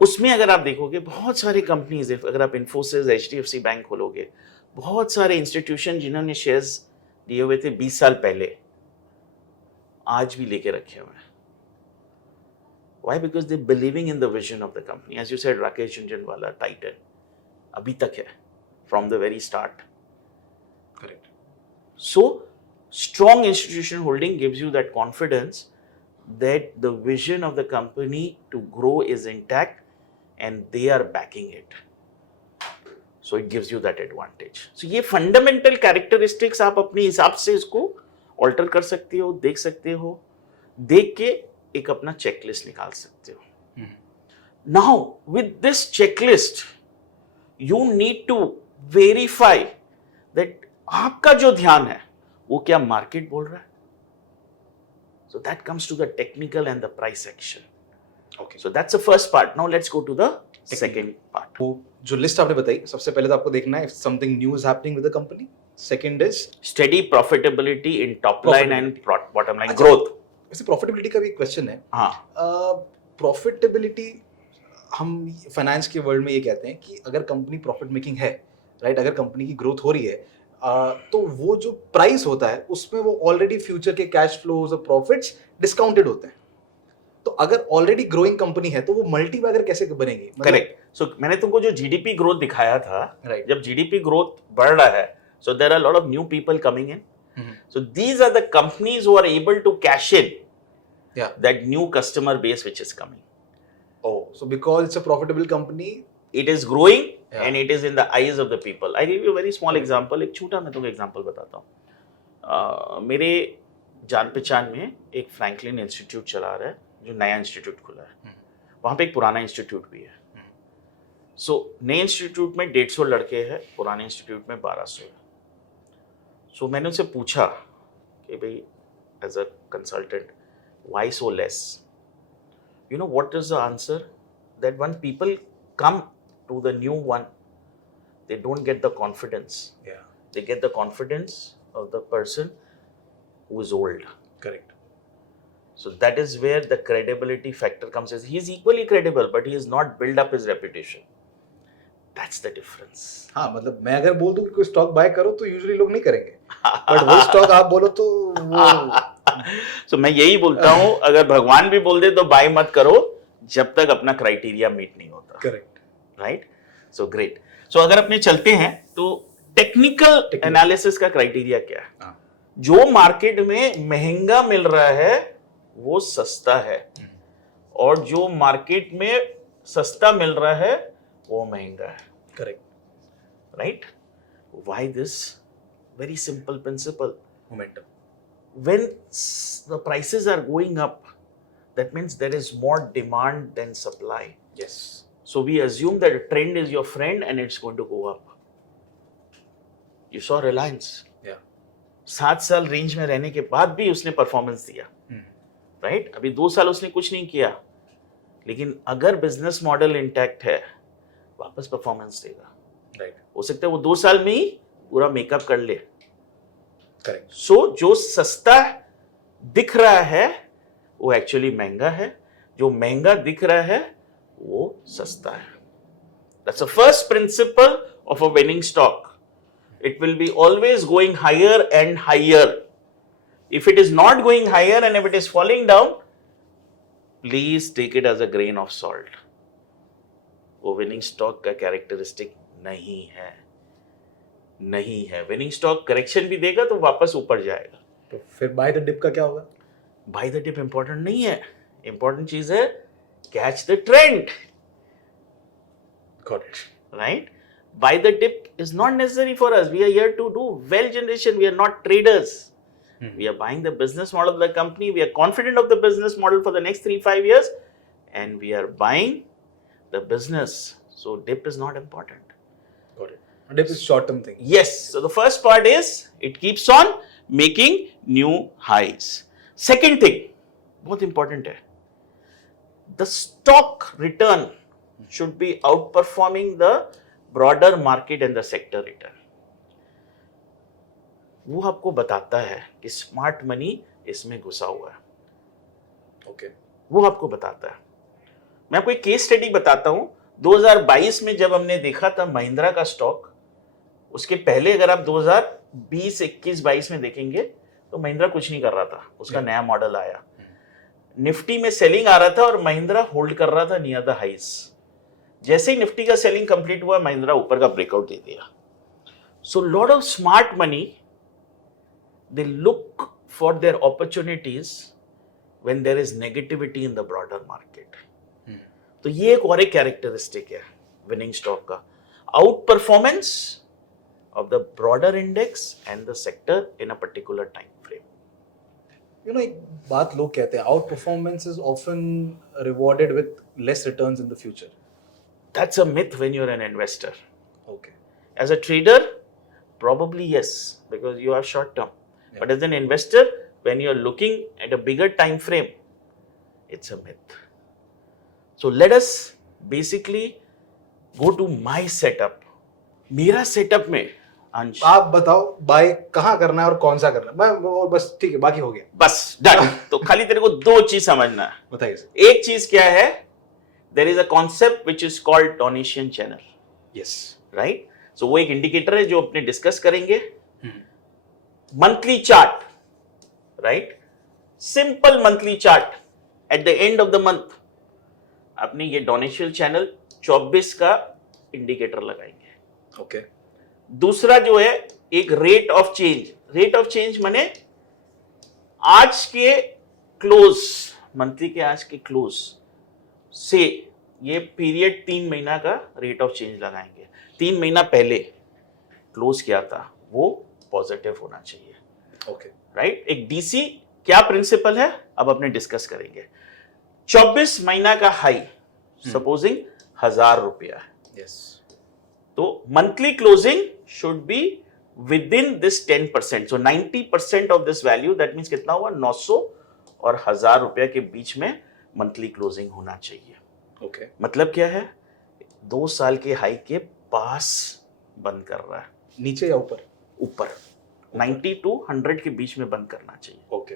उसमें अगर आप देखोगे बहुत सारी कंपनीज, अगर आप इन्फोसिस, HDFC बैंक खोलोगे, बहुत सारे इंस्टीट्यूशन जिन्होंने शेयर्स दिए हुए थे 20 साल पहले, आज भी लेके रखे हुए हैं. Why? Because they're believing in the vision of the company. As you said, Rakesh Jhunjhunwala, Titan, अभी तक है, from the very start. Correct. So, strong institutional holding gives you that confidence that the vision of the company to grow is intact and they are backing it. So it gives you that advantage. So ये fundamental characteristics आप अपने हिसाब से इसको alter कर सकते हो, देख सकते हो, देख के एक अपना checklist निकाल सकते हो. Now with this checklist, you need to verify that आपका जो ध्यान है वो क्या मार्केट बोल रहा है. So that comes to the technical and the price action. Okay. So that's the first part. Now let's go to the second part. वो जो लिस्ट आपने बताई, सबसे पहले तो आपको देखना है if something new is happening with the company. Second is Steady profitability in top line and bottom line अच्छा, growth. वैसे profitability का भी क्वेश्चन है. हाँ. Profitability हम फाइनेंस के वर्ल्ड में ये कहते हैं कि अगर कंपनी प्रॉफिट मेकिंग है, राइट, अगर कंपनी की ग्रोथ हो रही है, तो वो जो प्राइस होता है उसमें वो ऑलरेडी फ्यूचर के कैश फ्लोज और प्रॉफिट्स डिस्काउंटेड होते हैं। तो अगर ऑलरेडी ग्रोइंग कंपनी है तो वो मल्टीबैगर कैसे बनेगी? करेक्ट। सो मैंने तुमको जो जीडीपी ग्रोथ दिखाया था, Right. जब जीडीपी ग्रोथ बढ़ रहा है, so there are lot of new people coming in, so these are the companies who are able to cash in Yeah. that new customer base which is coming. Oh, so because it's a profitable company, It is growing Yeah. and it is in the eyes of the people. I give you a very small example. एक छोटा मैं तुमको example बताता हूँ। मेरे जान पहचान में एक फ्रैंकलिन इंस्टीट्यूट चला रहा है, जो नया इंस्टीट्यूट खुला है। वहाँ पे एक पुराना इंस्टीट्यूट भी है। सो नए इंस्टीट्यूट में 150 लड़के हैं, पुराने इंस्टीट्यूट में 1200 है। सो मैंने उनसे पूछा कि भाई as a consultant, why so less? You know what is the answer? That when people come to the new one, they don't get the confidence. yeah, They get the confidence of the person who is old. correct. So that is where the credibility factor comes. He is equally credible, but he has not built up his reputation. That's the difference. हाँ, मतलब मैं अगर बोल दूं कि कोई stock bye करो तो यूजुअली लोग नहीं करेंगे, बट वही स्टॉक आप बोलो तो वो So मैं यही बोलता हूँ, अगर भगवान भी बोल दे तो बाय मत करो जब तक अपना क्राइटेरिया मीट नहीं होता। Correct, right? So great. So अगर अपने चलते हैं तो टेक्निकल एनालिसिस का क्राइटेरिया क्या है? हाँ, जो मार्केट में महंगा मिल रहा है वो सस्ता है, और जो मार्केट में सस्ता मिल रहा है वो महंगा है। Correct, right? Why this? Very simple principal. Momentum. When the prices are going up, that means there is more demand than supply. Yes. So we assume that a trend is your friend and it's going to go up. You saw Reliance. Yeah. 7 साल range में रहने के बाद भी उसने performance दिया, right? अभी 2 साल उसने कुछ नहीं किया, लेकिन अगर बिजनेस मॉडल इंटैक्ट है वापस परफॉर्मेंस देगा। राइट, हो सकता है वो 2 साल में ही पूरा मेकअप कर ले। करेक्ट। सो जो सस्ता दिख रहा है वो एक्चुअली महंगा है, जो महंगा दिख रहा है वो सस्ता है। That's the first principle of a winning stock. It will be always going higher and higher. If it is not going higher and if it is falling down, please take it as a grain of salt. वो winning stock का characteristic नहीं है, नहीं है। Winning stock correction भी देगा तो वापस ऊपर जाएगा। तो फिर बाय द डिप का क्या होगा? बाय द डिप इंपॉर्टेंट नहीं है, इंपॉर्टेंट चीज है catch the trend. Got it. Right? Buy the dip is not necessary for us. We are here to do wealth generation, we are not traders. We are buying the business model of the company, we are confident of the business model for the next 3-5 years, and we are buying the business. So dip is not important. Got it. Dip is short term thing. Yes. So the first part is it keeps on making new highs. Second thing, बहुत important है, the stock return should be outperforming the broader market and the sector return. वो आपको बताता है कि smart money इसमें घुसा हुआ है। Okay. वो आपको बताता है। मैं आपको एक केस स्टडी बताता हूं। 2022 में जब हमने देखा था महिंद्रा का स्टॉक, उसके पहले अगर आप 2020, 21, 22 में देखेंगे तो महिंद्रा कुछ नहीं कर रहा था। उसका नया मॉडल आया, निफ्टी में सेलिंग आ रहा था और महिंद्रा होल्ड कर रहा था नियर द हाइस। जैसे ही निफ्टी का सेलिंग कंप्लीट हुआ, महिंद्रा ऊपर का ब्रेकआउट दे दिया। So lot of smart money, they look for their opportunities when there is negativity in the broader market. तो ये एक और एक कैरेक्टरिस्टिक है विनिंग स्टॉक का, out performance of the broader index and the sector in a particular time frame. You know, एक बात लोग कहते हैं, out performance is often rewarded with less returns in the future. That's a myth when you're an investor. Okay. As a trader, probably yes, because you are short term. Yeah. But as an investor, when you're looking at a bigger time frame, it's a myth. So let us basically go to my setup. मेरा setup में अंश, आप बताओ bye कहाँ करना है और कौन सा करना है। मैं वो बस ठीक है, बाकी हो गया। बस डन। तो खाली तेरे को 2 चीज समझना है। बताइए सर। एक चीज क्या है, there is a concept which is called Donation channel, yes right? So वो एक इंडिकेटर है जो अपने डिस्कस करेंगे. Monthly chart, right? Simple monthly chart at the end of the month अपने ये डोनेशन चैनल 24 का इंडिकेटर लगाएंगे. ओके दूसरा जो है एक रेट ऑफ चेंज माने आज के क्लोज, मंथली के आज के क्लोज से ये पीरियड 3 महीना का रेट ऑफ चेंज लगाएंगे. 3 महीना पहले क्लोज किया था वो पॉजिटिव होना चाहिए. Okay right? एक डीसी क्या प्रिंसिपल है अब अपने डिस्कस करेंगे. 24 महीना का हाई सपोजिंग 1000 रुपया है, यस तो monthly closing should be with in this 10%. So 90% of this value, that means कितना हुआ? 900 और 1000 रुपया के बीच में मंथली क्लोजिंग होना चाहिए. ओके मतलब क्या है? 2 साल के हाई के पास बंद कर रहा है. नीचे या ऊपर? ऊपर 90 टू 100 के बीच में बंद करना चाहिए. Okay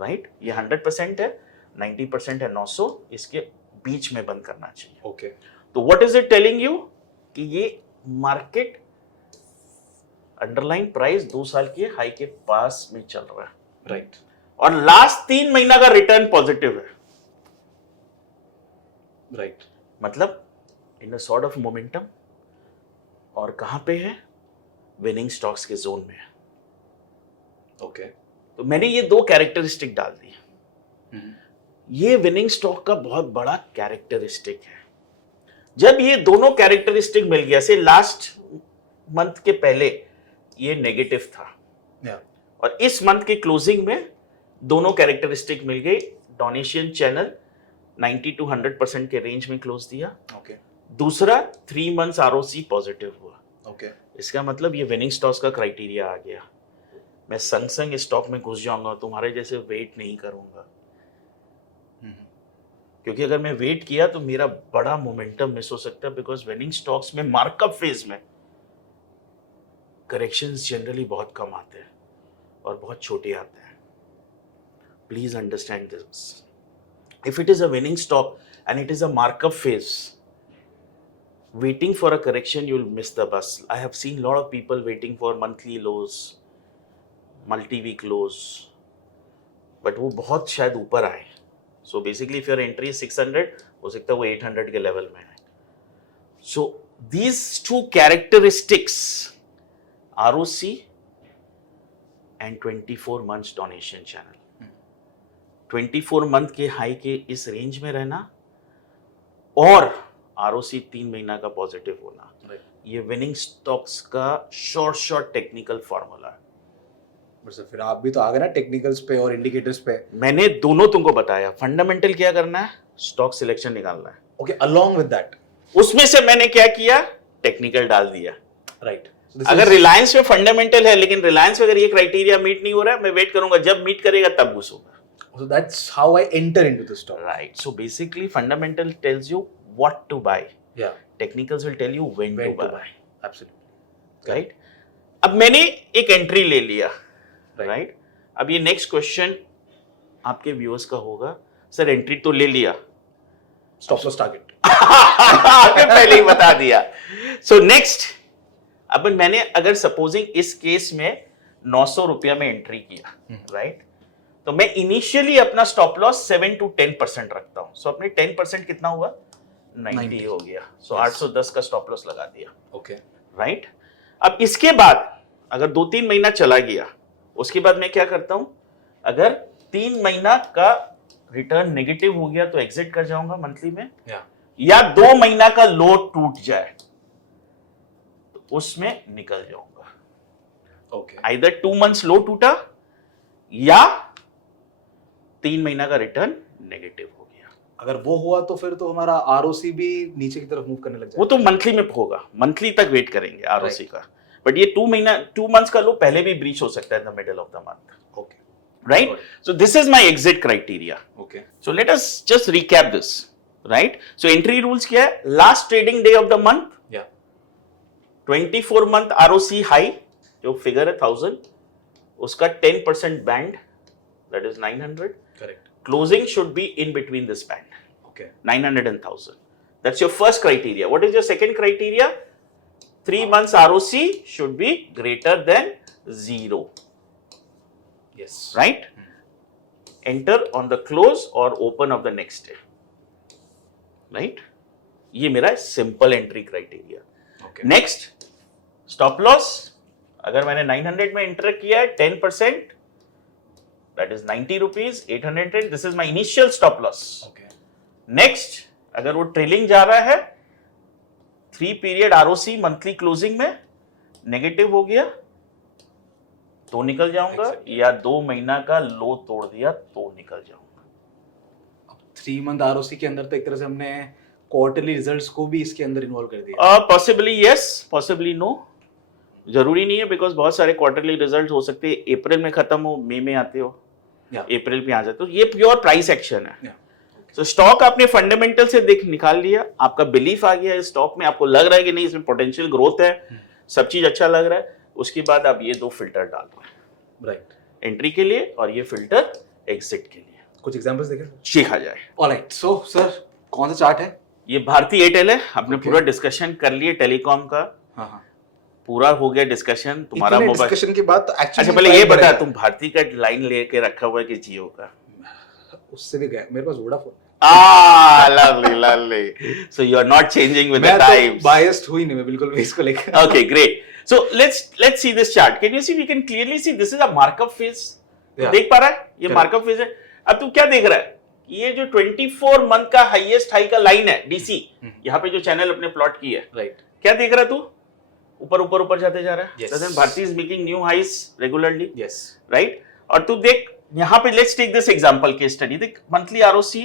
right? ये 100% है, 90% है 900, इसके बीच में बंद करना चाहिए. ओके तो what is it telling you कि ये मार्केट अंडरलाइन प्राइस 2 साल के हाई के पास में चल रहा है. राइट और लास्ट 3 महीना का रिटर्न पॉजिटिव है. राइट मतलब इन अ सॉर्ट ऑफ मोमेंटम. और कहां पे है? विनिंग स्टॉक्स के जोन में है. ओके तो मैंने ये 2 कैरेक्टरिस्टिक डाल दी. ये विनिंग स्टॉक का बहुत बड़ा कैरेक्टरिस्टिक है. जब ये दोनों कैरेक्टरिस्टिक मिल गया, से लास्ट मंथ के पहले ये नेगेटिव था या और इस मंथ के क्लोजिंग में दोनों कैरेक्टरिस्टिक मिल गई. डोनेशन चैनल 90 टू 100% के रेंज में क्लोज दिया. ओके दूसरा 3 मंथ्स आरओसी पॉजिटिव हुआ. ओके इसका मतलब ये विनिंग स्टॉक्स का क्राइटेरिया आ गया. मैं संग संग स्टॉक में घुस जाऊंगा, तुम्हारे जैसे वेट नहीं करूंगा. क्योंकि अगर मैं वेट किया तो मेरा बड़ा मोमेंटम मिस हो सकता है. बिकॉज विनिंग स्टॉक्स में मार्कअप फेज में करेक्शंस जनरली बहुत कम आते हैं और बहुत छोटे आते हैं. Please understand this. If it is a winning stock and it is a markup phase, waiting for a correction, you'll miss the bus. I have seen a lot of people waiting for monthly lows, multi-week lows, but वो बहुत शायद ऊपर आए. So basically, if your entry is 600, हो सकता है वो 800 के लेवल में है. So these 2 characteristics, ROC and 24 months donation channel. 24 month के हाई के इस रेंज में रहना और आरओसी 3 महीना का पॉजिटिव होना, ये विनिंग स्टॉक्स का शॉर्ट टेक्निकल फॉर्मूला है. बस फिर आप भी तो आ गए ना टेक्निकल्स पे और इंडिकेटर्स पे. मैंने दोनों तुमको बताया. फंडामेंटल क्या करना है? स्टॉक सिलेक्शन निकालना है. ओके अलोंग विद दैट उसमें से मैंने क्या किया? टेक्निकल डाल दिया. राइट अगर रिलायंस में फंडामेंटल है लेकिन रिलायंस में अगर ये क्राइटेरिया मीट नहीं हो रहा है, मैं वेट करूंगा, जब मीट करेगा तब घुसूंगा. So that's how I enter into the stock. Right. So basically fundamental tells you what to buy. Yeah. Technicals will tell you when to buy. Absolutely. Right. अब मैंने एक एंट्री ले लिया. Right. Right. अब ये next question आपके viewers का होगा, सर एंट्री तो ले लिया, Stop loss target. आपने पहले ही बता दिया. सो नेक्स्ट, अब मैंने अगर सपोजिंग इस केस में 900 रुपया में एंट्री किया, राइट, तो मैं इनिशियली अपना स्टॉप लॉस 7 to 10% रखता हूं. सो अपने 10% कितना हुआ? 90 हो गया. सो 810 का स्टॉप लॉस लगा दिया. Okay. राइट. अब इसके बाद अगर 2-3 महीना चला गया, उसके बाद मैं क्या करता हूं? अगर 3 महीना का रिटर्न नेगेटिव हो गया तो एग्जिट कर जाऊंगा मंथली में. Yeah. या 2 महीना का लो टूट जाए तो उसमें निकल जाऊंगा. Okay. आइदर 2 मंथ्स लो टूटा या 3 महीना का रिटर्न नेगेटिव हो गया. अगर वो हुआ तो फिर तो हमारा आरओसी भी नीचे की तरफ मूव करने लग वो जाएगा. तो मंथली में होगा, मंथली तक वेट करेंगे आरओसी का. बट ये 2 मंथ्स का लो पहले भी ब्रीच हो सकता है in the middle of the month. Okay. Right. So this is my exit criteria. Okay. So let us just recap this. Right. So entry rules क्या है? Last trading day of the month, Yeah. 24 month ROC high जो figure है 1000, उसका 10% band, that is 900. Correct. Closing should be in between this band, Okay. 900 and 1000. That's your first criteria. What is your second criteria? 3 months ROC should be greater than 0. Yes. Right? Enter on the close or open of the next day. Right? ये मेरा simple entry criteria. Okay. Next stop loss. अगर मैंने 900 में enter किया है 10%, that is 90 rupees, 810. This is my initial stop loss. Okay. Next अगर वो trailing जा रहा है 3 पीरियड आरओसी मंथली क्लोजिंग में नेगेटिव हो गया तो निकल जाऊंगा. Exactly. या 2 महीना का लो तोड़ दिया तो निकल जाऊंगा. अब 3 मंथ आरओसी के अंदर तो एक तरह से हमने क्वार्टरली रिजल्ट्स को भी इसके अंदर इन्वॉल्व कर दिया. Possibly yes, possibly no. जरूरी नहीं है, बिकॉज बहुत सारे क्वार्टरली रिजल्ट हो सकते हैं अप्रैल में खत्म हो, मई में आते हो, अप्रैल में आ जाते हो. ये प्योर प्राइस एक्शन है. तो स्टॉक आपने फंडामेंटल से देख निकाल लिया, आपका बिलीफ आ गया इस स्टॉक में, आपको लग रहा है कि नहीं इसमें पोटेंशियल ग्रोथ है, सब चीज अच्छा लग रहा है. उसके बाद आप ये 2 फिल्टर डाल रहे हैं. राइट. एंट्री के लिए और ये फिल्टर एग्जिट के लिए. कुछ एग्जांपल्स देखें. सीखा जाए. ऑलराइट. सो सर कौन सा चार्ट है? ये भारती एयरटेल है. आपने Okay. पूरा डिस्कशन कर लिए टेलीकॉम का. हाँ हाँ. पूरा हो गया डिस्कशन. तुम्हारा इतने मोबाइल डिस्कशन के बाद तो अच्छा एक्चुअली पहले ये बता, तुम भारती का लाइन लेके रखा हुआ है कि जियो का? उससे भी गया. मेरे पास Vodafone. lovely, lovely. So you are not changing with the मैं तो times. बायस्ड हुई नहीं मैं बिल्कुल भी इसको लेकर. Okay, great. So let's see this chart. Can you see? We can clearly see this is a markup phase. Yeah. देख पा रहा है? ये Correct. मार्कअप फेज है. अब तू क्या देख रहा है? ये जो 24 मंथ का हाईएस्ट हाई का लाइन है डीसी, यहाँ पे जो चैनल अपने प्लॉट की है, राइट. क्या देख रहा है तू? ऊपर ऊपर ऊपर जाते जा रहा है. Yes. Doesn't Bharti is making new highs regularly, yes. right? और तू देख यहाँ पे, let's take this example case study. देख मंथली आरओसी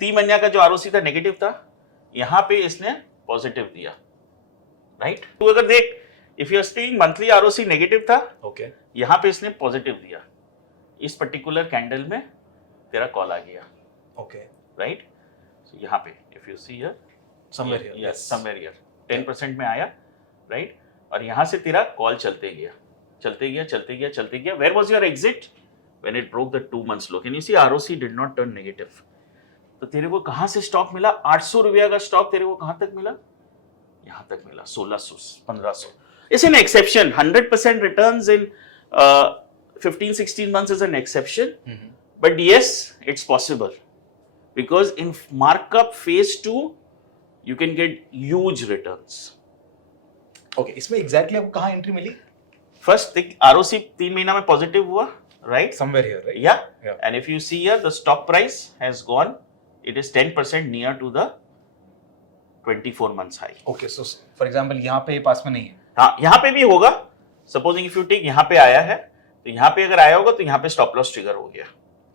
3 महीने का जो आरओसी था नेगेटिव था, यहाँ पे इसने पॉजिटिव दिया. राइट? तू अगर देख, if you are seeing monthly ROC negative था, ओके. यहाँ पे इसने पॉजिटिव दिया. इस पर्टिकुलर कैंडल में तेरा कॉल आ गया. ओके. राइट? सो यहाँ पे if you see here, somewhere here. Yes somewhere here 10% में आया. राइट? और यहाँ से तेरा कॉल चलते गया, चलते गया, चलते गया, चलते गया. Where was your exit? When it broke the 2 months low. Can you see ROC did not turn negative. तो तेरे को कहां से स्टॉक मिला? 800 रुपया का स्टॉक तेरे को कहां तक मिला? यहां तक मिला. 1600, 1500. It's an exception. 100% returns in 15-16 months is an exception. But yes, it's possible. Because in markup phase 2, you can get huge returns. Okay. इसमें एग्जैक्टली आपको कहाँ एंट्री मिली? First, ROC 3 महीना में पॉजिटिव हुआ, right? Somewhere here. Right. Yeah. Yeah. And if you see here, the stock price has gone, it is 10% near to the 24 months high. Okay. So for example यहाँ पे पास में नहीं है. हाँ, यहाँ पे भी होगा. Supposing if you take यहाँ पे आया है, तो यहाँ पे अगर आया होगा तो यहाँ पे स्टॉप लॉस ट्रिगर हो गया.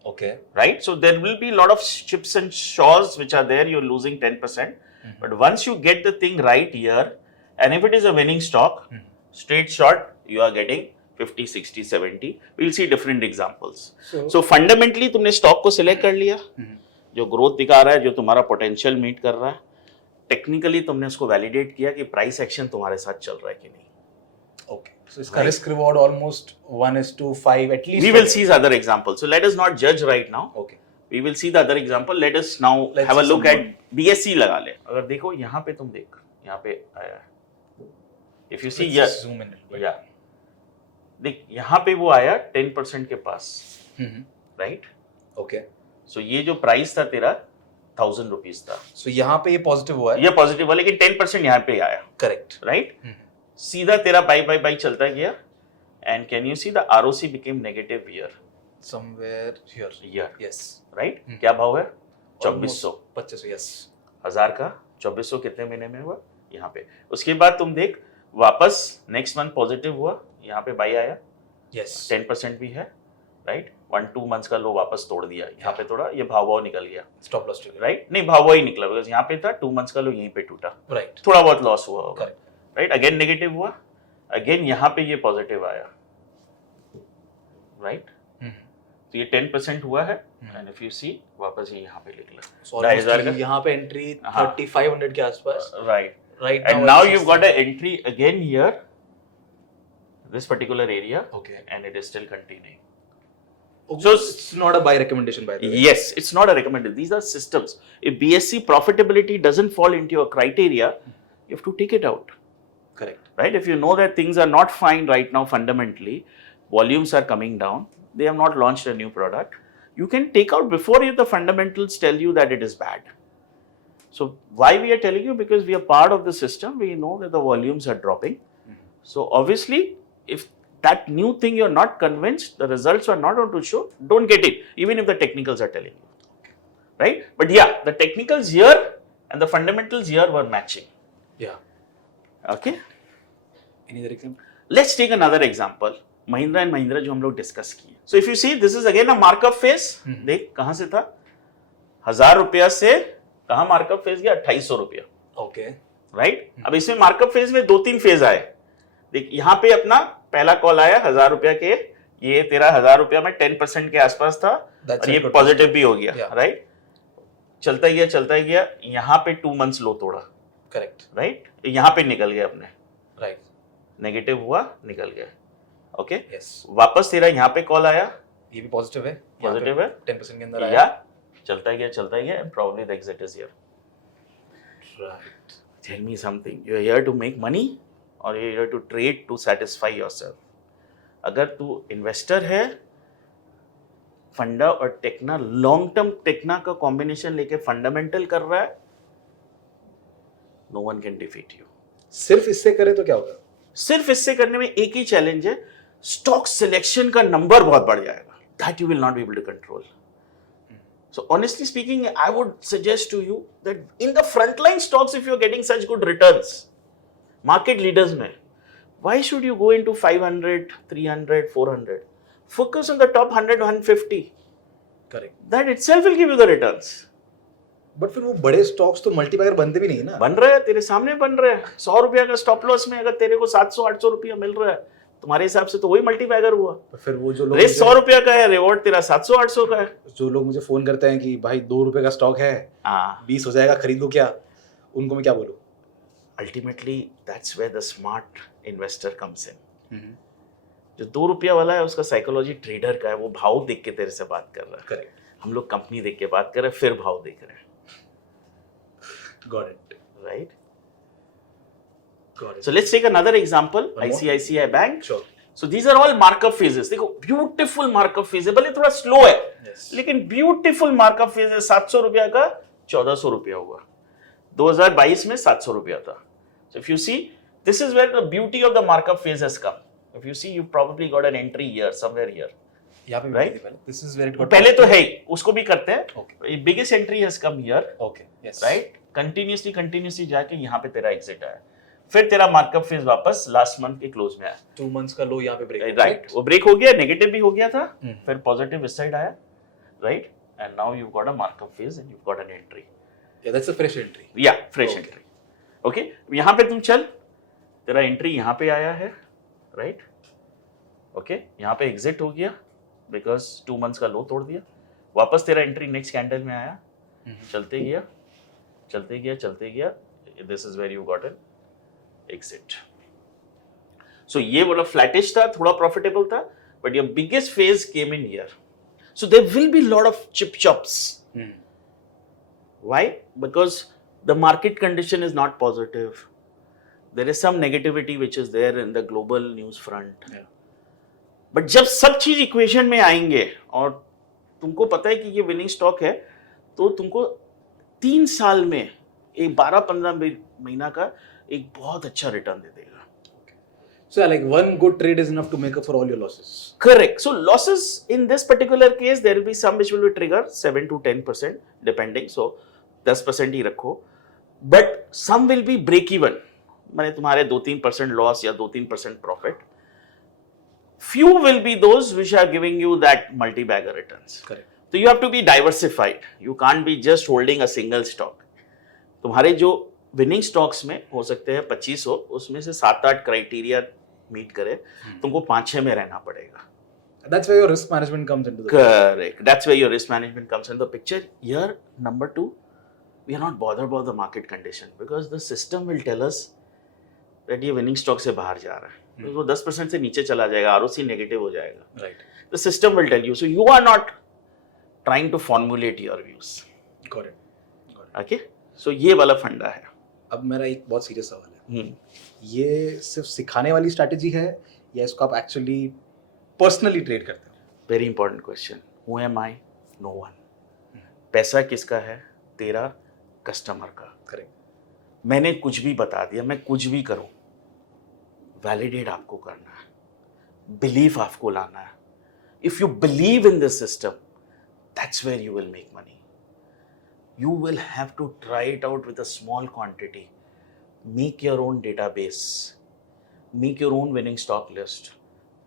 Okay. Right? So there will be a lot of chips and shaws which are there, you're losing 10%. But once you get the thing right here, and if it is a winning stock, straight shot, you are getting 50, 60, 70. We'll see different examples. So fundamentally तुमने stock को select कर लिया, जो growth दिखा रहा है, जो तुम्हारा पोटेंशियल मीट कर रहा है. टेक्निकली तुमने उसको वैलिडेट किया कि प्राइस एक्शन तुम्हारे साथ चल रहा है कि नहीं. ओके. सो इसका risk reward almost 1:5 at least. We will see other examples. So let us not judge right now. Okay. We will see the other example. Let us now Let's have a see look some at BSC लगा ले. अगर देखो यहाँ पे तुम देख, यहाँ पे आया है. If you see here, zoom in. yeah. देख यहाँ पे वो आया 10% के पास, right? ओके. So ये जो प्राइस था तेरा 1000 रुपीज था. सो यहाँ पे ये पॉजिटिव हुआ है. ये पॉजिटिव हुआ, लेकिन 10% यहाँ पे आया, करेक्ट. right? सीधा तेरा बाई बाई बाई चलता गया. And can you see the ROC became negative here? Somewhere here. Here, yes. right? क्या भाव है? 2400. 2500. यस. 1000 का 2400 कितने महीने में हुआ? यहाँ पे. उसके बाद तुम देख, वापस नेक्स्ट मंथ पॉजिटिव हुआ, यहाँ पे बाई आया. यस. 10% भी है, राइट? 1-2 मंथ्स का लो वापस तोड़ दिया, यहाँ पे थोड़ा ये भाव निकल गया, स्टॉप लॉस ट्रिगर. राइट? नहीं, भाव ही निकला, बिकॉज यहाँ पे था 2 मंथ्स का लो, यहीं पे टूटा, राइट. थोड़ा बहुत लॉस हुआ होगा, करेक्ट. राइट? अगेन नेगेटिव हुआ, अगेन यहाँ पे ये पॉजिटिव आया, राइट? तो ये 10% हुआ है. एंड इफ यू सी, वापस ये यहाँ पे निकला. सो 2000 का, यहाँ पे एंट्री हाँ. 3500 के आसपास. Right? Right. And now you've got an entry again here, this particular area, Okay. and it is still continuing. So it's not a buy recommendation by the way. yes, it's not a recommended. These are systems. If BSc profitability doesn't fall into your criteria, you have to take it out. Correct. Right? If you know that things are not fine right now fundamentally, volumes are coming down, they have not launched a new product, you can take out before the fundamentals tell you that it is bad. So why we are telling you? Because we are part of the system, we know that the volumes are dropping. So obviously, if that new thing you're not convinced, the results are not going to show, don't get it, even if the technicals are telling you. Right? But yeah, the technicals here and the fundamentals here were matching. Yeah. Okay? Any other example? Let's take another example. Mahindra and Mahindra जो हम लोग discuss किए. So if you see this is again a markup phase. देख कहां से था, 1000 रुपया से कहां मार्कअप फेज गया, 2800 रुपया. ओके. राइट. अब इसमें मार्कअप फेज में 2-3 फेज आए. देख यहां पे अपना पहला कॉल आया 1000 रुपया के, ये तेरा 1000 रुपया में 10% के आसपास था और ये पॉजिटिव भी हो गया. राइट. चलता ही गया, यहां पे 2 मंथ्स लो तोड़ा. करेक्ट. राइट. यहां पे निकल गया अपने. राइट. नेगेटिव हुआ, निकल गया. ओके. यस. वापस तेरा यहाँ पे कॉल आया, ये भी पॉजिटिव है. 10% के अंदर आया. या चलता ही गया and probably the exit is here. Right. Tell me something, you are here to make money or you are here to trade to satisfy yourself. अगर तू इन्वेस्टर है, फंडा और टेक्ना, लॉन्ग टर्म टेक्ना का कॉम्बिनेशन लेके फंडामेंटल कर रहा है, no one can defeat you. सिर्फ इससे करे तो क्या होगा? सिर्फ इससे करने में एक ही चैलेंज है, स्टॉक सिलेक्शन का नंबर बहुत बढ़ जाएगा. That you will not be able to control. So honestly speaking, I would suggest to you that in the frontline stocks, if you're getting such good returns, market leaders mein, why should you go into 500, 300, 400? Focus on the top 100, 150. Correct. That itself will give you the returns. But फिर वो बड़े stocks तो multiplier बनते भी नहीं ना. बन रहे हैं, तेरे सामने बन रहे हैं. 100 रुपया का स्टॉप लॉस में अगर तेरे को 700-800 रुपया मिल रहा है, तुम्हारे हिसाब से तो वही मल्टीपैगर हुआ. फिर वो जो लोग 100 रुपया का है, रिवॉर्ड तेरा 700-800 का है. जो लोग मुझे फोन करते हैं कि भाई 2 रुपए का स्टॉक है, 20 हो जाएगा, खरीदो क्या, उनको मैं क्या बोलूं? Ultimately that's where the smart investor comes in. जो 2 रुपया वाला है उसका साइकोलॉजी ट्रेडर का है, वो भाव देख के तेरे से बात कर रहा है. करेक्ट. हम लोग कंपनी देख के बात कर रहे हैं, फिर भाव देख रहे हैं. Got it. Right? Got it. So let's take another example. One more? ICICI Bank. Sure. So these are all markup phases. देखो beautiful markup phase है, भले थोड़ा slow है, Yes. लेकिन beautiful markup phase है. 700 रुपया का 1400 रुपया हुआ. 2022 में 700 रुपया था. So if you see, this is where the beauty of the markup phase has come. If you see, you probably got an entry here, somewhere here. यहाँ पे Right? This is where it got. पहले तो है ही, उसको भी करते हैं. Okay. Biggest entry has come here. Okay. Yes. Right? Continuously जाके यहाँ पे तेरा एग्जिट आया. फिर तेरा मार्कअप फेज वापस लास्ट मंथ के क्लोज में आया. 2 मंथ्स का लो यहाँ पे ब्रेक. राइट. वो ब्रेक हो गया, नेगेटिव भी हो गया था, फिर पॉजिटिव इस साइड आया. Right. And now you got a markup phase and you got an entry. Yeah, that's a fresh entry. या फ्रेश एंट्री. ओके. यहाँ पे तुम चल, तेरा एंट्री यहाँ पे आया है. राइट. ओके. यहाँ पे एग्जिट हो गया बिकॉज 2 मंथ्स का लो तोड़ दिया. वापस तेरा एंट्री नेक्स्ट कैंडल में आया, चलते गया. This is where you got an exit. So ये वाला फ्लैटिश था, थोड़ा प्रॉफिटेबल था, but your biggest phase came in here. So there will be lot of chip chops. Why? Because the market condition is not positive. There is some negativity which is there in the global news front. But जब सब चीज equation में आएंगे और तुमको पता है कि ये विनिंग स्टॉक है, तो तुमको 3 साल में एक 12-15 महीना का एक बहुत अच्छा रिटर्न दे देगा. So like one good trade is enough to make up for all your losses. Correct. So losses in this particular case, there will be some which will be trigger 7 to 10% depending. So 10% ही रखो. But some will be break even. माने तुम्हारे 2-3% loss या 2-3% profit. Few will be those which are giving you that multi-bagger returns. Correct. So you have to be diversified. You can't be just holding a single stock. तुम्हारे जो winning stocks में हो सकते हैं 25 हो, उसमें से 7-8 क्राइटेरिया मीट करे, तुमको 5-6 में रहना पड़ेगा. That's where your risk management comes into the Correct. That's where your risk management comes into the picture. Here, number 2, we are not bothered about the market condition because the system will tell us that ये winning stock से बाहर जा रहा है. तो वो 10% से नीचे चला जाएगा, आरओसी नेगेटिव हो जाएगा. Right. The system will tell you. So you are not trying to formulate your views. Got it. Okay? So ये वाला फंडा है. अब मेरा एक बहुत सीरियस सवाल है. ये सिर्फ सिखाने वाली स्ट्रैटेजी है या इसको आप एक्चुअली पर्सनली ट्रेड करते हो? Very important question. Who am I? No one. पैसा किसका है? तेरा कस्टमर का. करेक्ट. मैंने कुछ भी बता दिया, मैं कुछ भी करूं, वैलिडेट आपको करना है, बिलीफ आपको लाना है. If you believe in the system, that's where you will make money. You will have to try it out with a small quantity. Make your own database. Make your own winning stock list.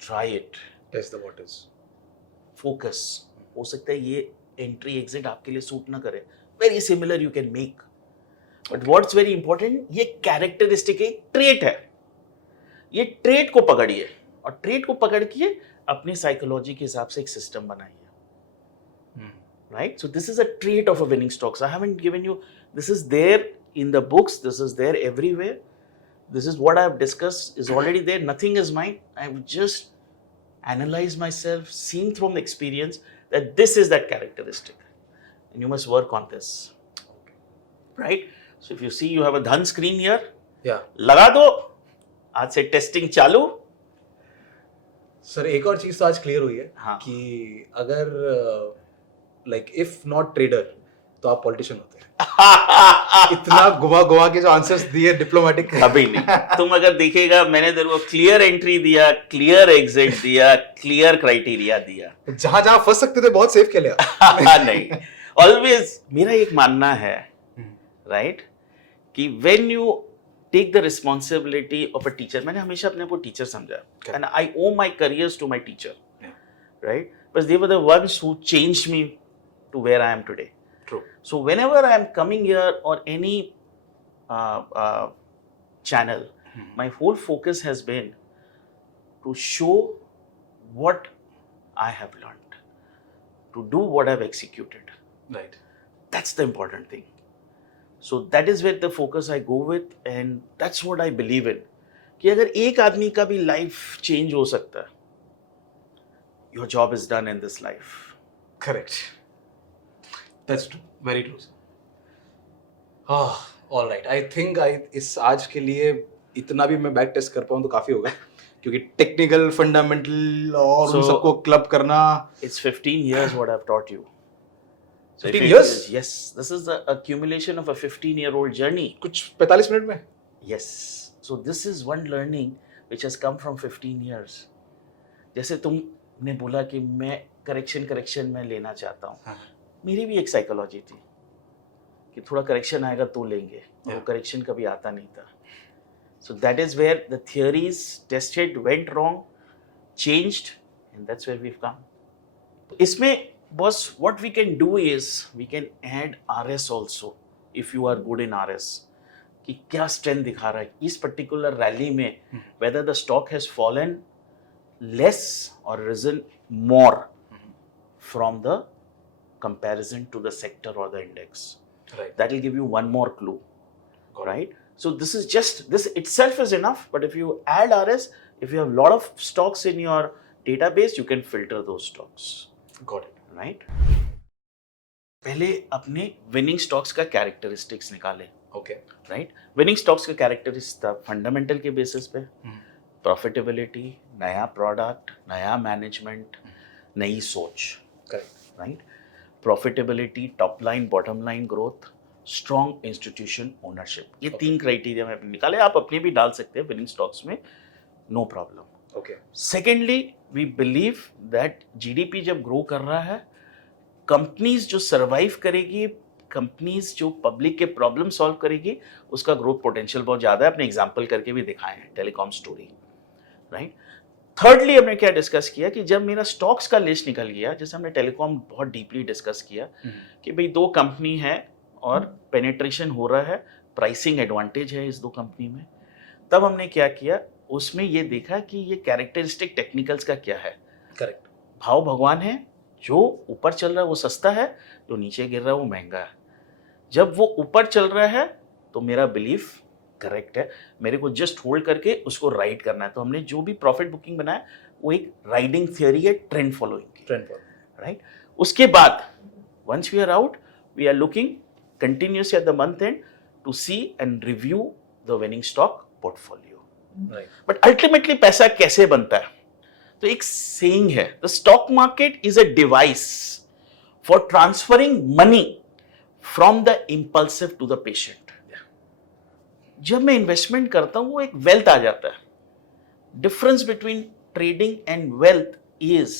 Try it. Test the waters. Focus. हो सकता है ये entry exit आपके लिए suit ना करे. Very similar you can make. But what's very important, ये characteristic एक ट्रेट है. ये ट्रेट को पकड़िए और ट्रेट को पकड़ के अपनी साइकोलॉजी के हिसाब से एक सिस्टम बनाइए. Right? So this is a trait of a winning stocks. I haven't given you, this is there in the books, this is there everywhere. This is what I have discussed, is already there. Nothing is mine. I have just analyzed myself, seen from experience that this is that characteristic. And you must work on this. Right? So if you see you have a dhan screen here, Yeah. लगा दो, आज से testing चालू. Sir एक और चीज तो आज क्लियर हुई है. हाँ. कि अगर लाइक इफ नॉट ट्रेडर तो आप पॉलिटिशियन होते हैं. इतना घुमा के जो आंसर्स दिए डिप्लोमेटिक. अभी नहीं. तुम अगर देखेगा, मैंने तेरे को क्लियर एंट्री दिया, क्लियर एग्जिट दिया, क्लियर क्राइटेरिया दिया. जहां जहां फंस सकते थे बहुत सेफ खेले. नहीं, ऑलवेज मेरा एक मानना है, राइट, कि when you take the responsibility of a teacher, मैंने हमेशा अपने को टीचर समझा, and I owe my careers to my teacher, right, but they were the ones who changed me to where I am today. True. So whenever I am coming here or any channel, my whole focus has been to show what I have learned, to do what I've executed. Right. That's the important thing. So that is where the focus I go with, and that's what I believe in. कि अगर एक आदमी का भी life change हो सकता है, your job is done in this life. Correct. That's true. Very true. All right. I think इस आज के लिए इतना भी मैं बैक टेस्ट कर पाऊँ तो काफी होगा, क्योंकि टेक्निकल फंडामेंटल और उन सबको क्लब करना. It's 15 years what I've taught you. 15 years? Yes. This is the accumulation of a 15-year-old journey. कुछ 45 मिनट में. Yes. So this is one learning which has come from 15 years. जैसे तुमने बोला कि मैं करेक्शन में लेना चाहता हूँ. मेरी भी एक साइकोलॉजी थी कि थोड़ा करेक्शन आएगा तो लेंगे, और वो करेक्शन कभी आता नहीं था. So that is where the theories tested, went wrong, changed, and that's where we have come. इसमें बस what we can do is we can add RS also if you are good in RS, कि क्या strength दिखा रहा है इस particular rally में, whether the stock has fallen less or risen more from the comparison to the sector or the index. Right. That will give you one more clue. Right? So this itself is enough, but if you add RS, if you have a lot of stocks in your database, you can filter those stocks. Got it. Right? पहले अपने winning stocks का characteristics निकाले. Okay. Right? Winning stocks का characteristics fundamental के basis पे, profitability, नया product, नया management, नई सोच. Correct. Right? Profitability, top line, bottom line growth, strong institution ownership. ये 3 क्राइटेरिया में निकाले. आप अपने भी डाल सकते हैं विनिंग स्टॉक्स में, no problem. Okay. Secondly, we believe that GDP जब ग्रो कर रहा है, कंपनीज जो सर्वाइव करेगी, कंपनीज जो पब्लिक के प्रॉब्लम सॉल्व करेगी, उसका ग्रोथ पोटेंशियल बहुत ज़्यादा है. अपने एग्जाम्पल करके भी दिखाए हैं, टेलीकॉम स्टोरी. राइट. थर्डली हमने क्या डिस्कस किया कि जब मेरा स्टॉक्स का लिस्ट निकल गया, जैसे हमने टेलीकॉम बहुत डीपली डिस्कस किया कि भाई 2 कंपनी है और पेनिट्रेशन हो रहा है, प्राइसिंग एडवांटेज है इस 2 कंपनी में, तब हमने क्या किया, उसमें ये देखा कि ये कैरेक्टरिस्टिक टेक्निकल्स का क्या है. करेक्ट. भाव भगवान है, जो ऊपर चल रहा है वो सस्ता है, जो नीचे गिर रहा है वो महंगा है. जब वो ऊपर चल रहा है तो मेरा बिलीफ करेक्ट है, मेरे को जस्ट होल्ड करके उसको राइड करना है। तो हमने जो भी प्रॉफिट बुकिंग बनाया वो एक राइडिंग थियोरी है, ट्रेंड फॉलोइंग की, ट्रेंड पर राइट। उसके बाद once we are out, we are looking continuously at the month end to see and review the winning stock portfolio. Right but ultimately पैसा कैसे बनता है? तो एक सेइंग है, the stock market is a device for transferring money from the impulsive to the patient. जब मैं investment करता हूं वो एक वेल्थ आ जाता है। Difference between trading and wealth is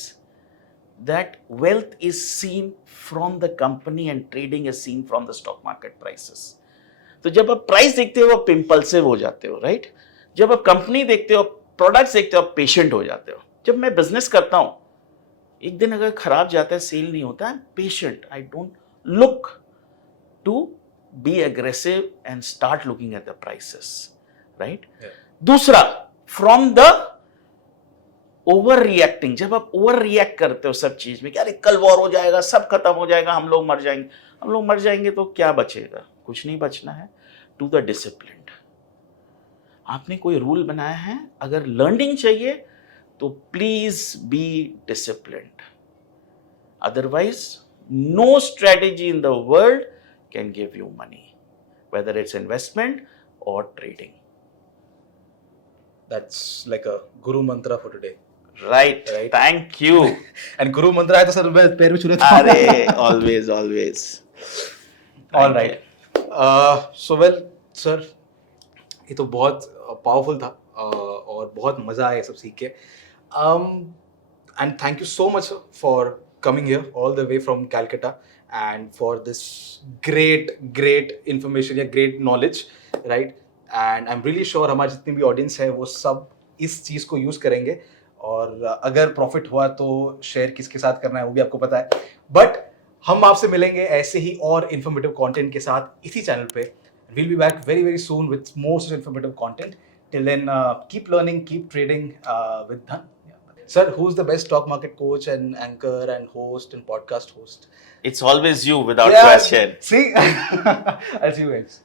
that wealth is seen from the company and trading is seen from the stock market prices. तो जब आप प्राइस देखते हो आप इंपल्सिव हो जाते हो, राइट। जब आप कंपनी देखते हो, प्रोडक्ट्स देखते हो, आप पेशेंट हो जाते हो। जब मैं बिजनेस करता हूं, एक दिन अगर खराब जाता है, सेल नहीं होता, patient, I don't look to be aggressive and start looking at the prices, right? दूसरा, from the overreacting, जब आप overreact करते हो सब चीज में कि अरे कल वॉर हो जाएगा, सब खत्म हो जाएगा, हम लोग मर जाएंगे तो क्या बचेगा? कुछ नहीं बचना है। To the disciplined, आपने कोई रूल बनाया है, अगर लर्निंग चाहिए तो please be disciplined, otherwise no strategy in the world can give you money, whether it's investment or trading. That's like a guru mantra for today. Right. Thank you. And guru mantra है तो sir मैं पैर में छू लेता हूँ। अरे always. All right. So well, sir, ये तो बहुत पावरफुल था और बहुत मजा आया ये सब सीख के। And thank you so much for coming here all the way from Calcutta and for this great information या great knowledge, right? And I'm really sure हमारे जितनी भी audience है वो सब इस चीज़ को यूज़ करेंगे, और अगर प्रॉफिट हुआ तो शेयर किसके साथ करना है वो भी आपको पता है। बट हम आपसे मिलेंगे ऐसे ही और इन्फॉर्मेटिव कंटेंट के साथ इसी चैनल पे। We'll be back very soon with more such informative content. Till then, keep learning, keep trading with Dhan. Sir, who's the best stock market coach and anchor and host and podcast host? It's always you without question. See, I'll see you guys.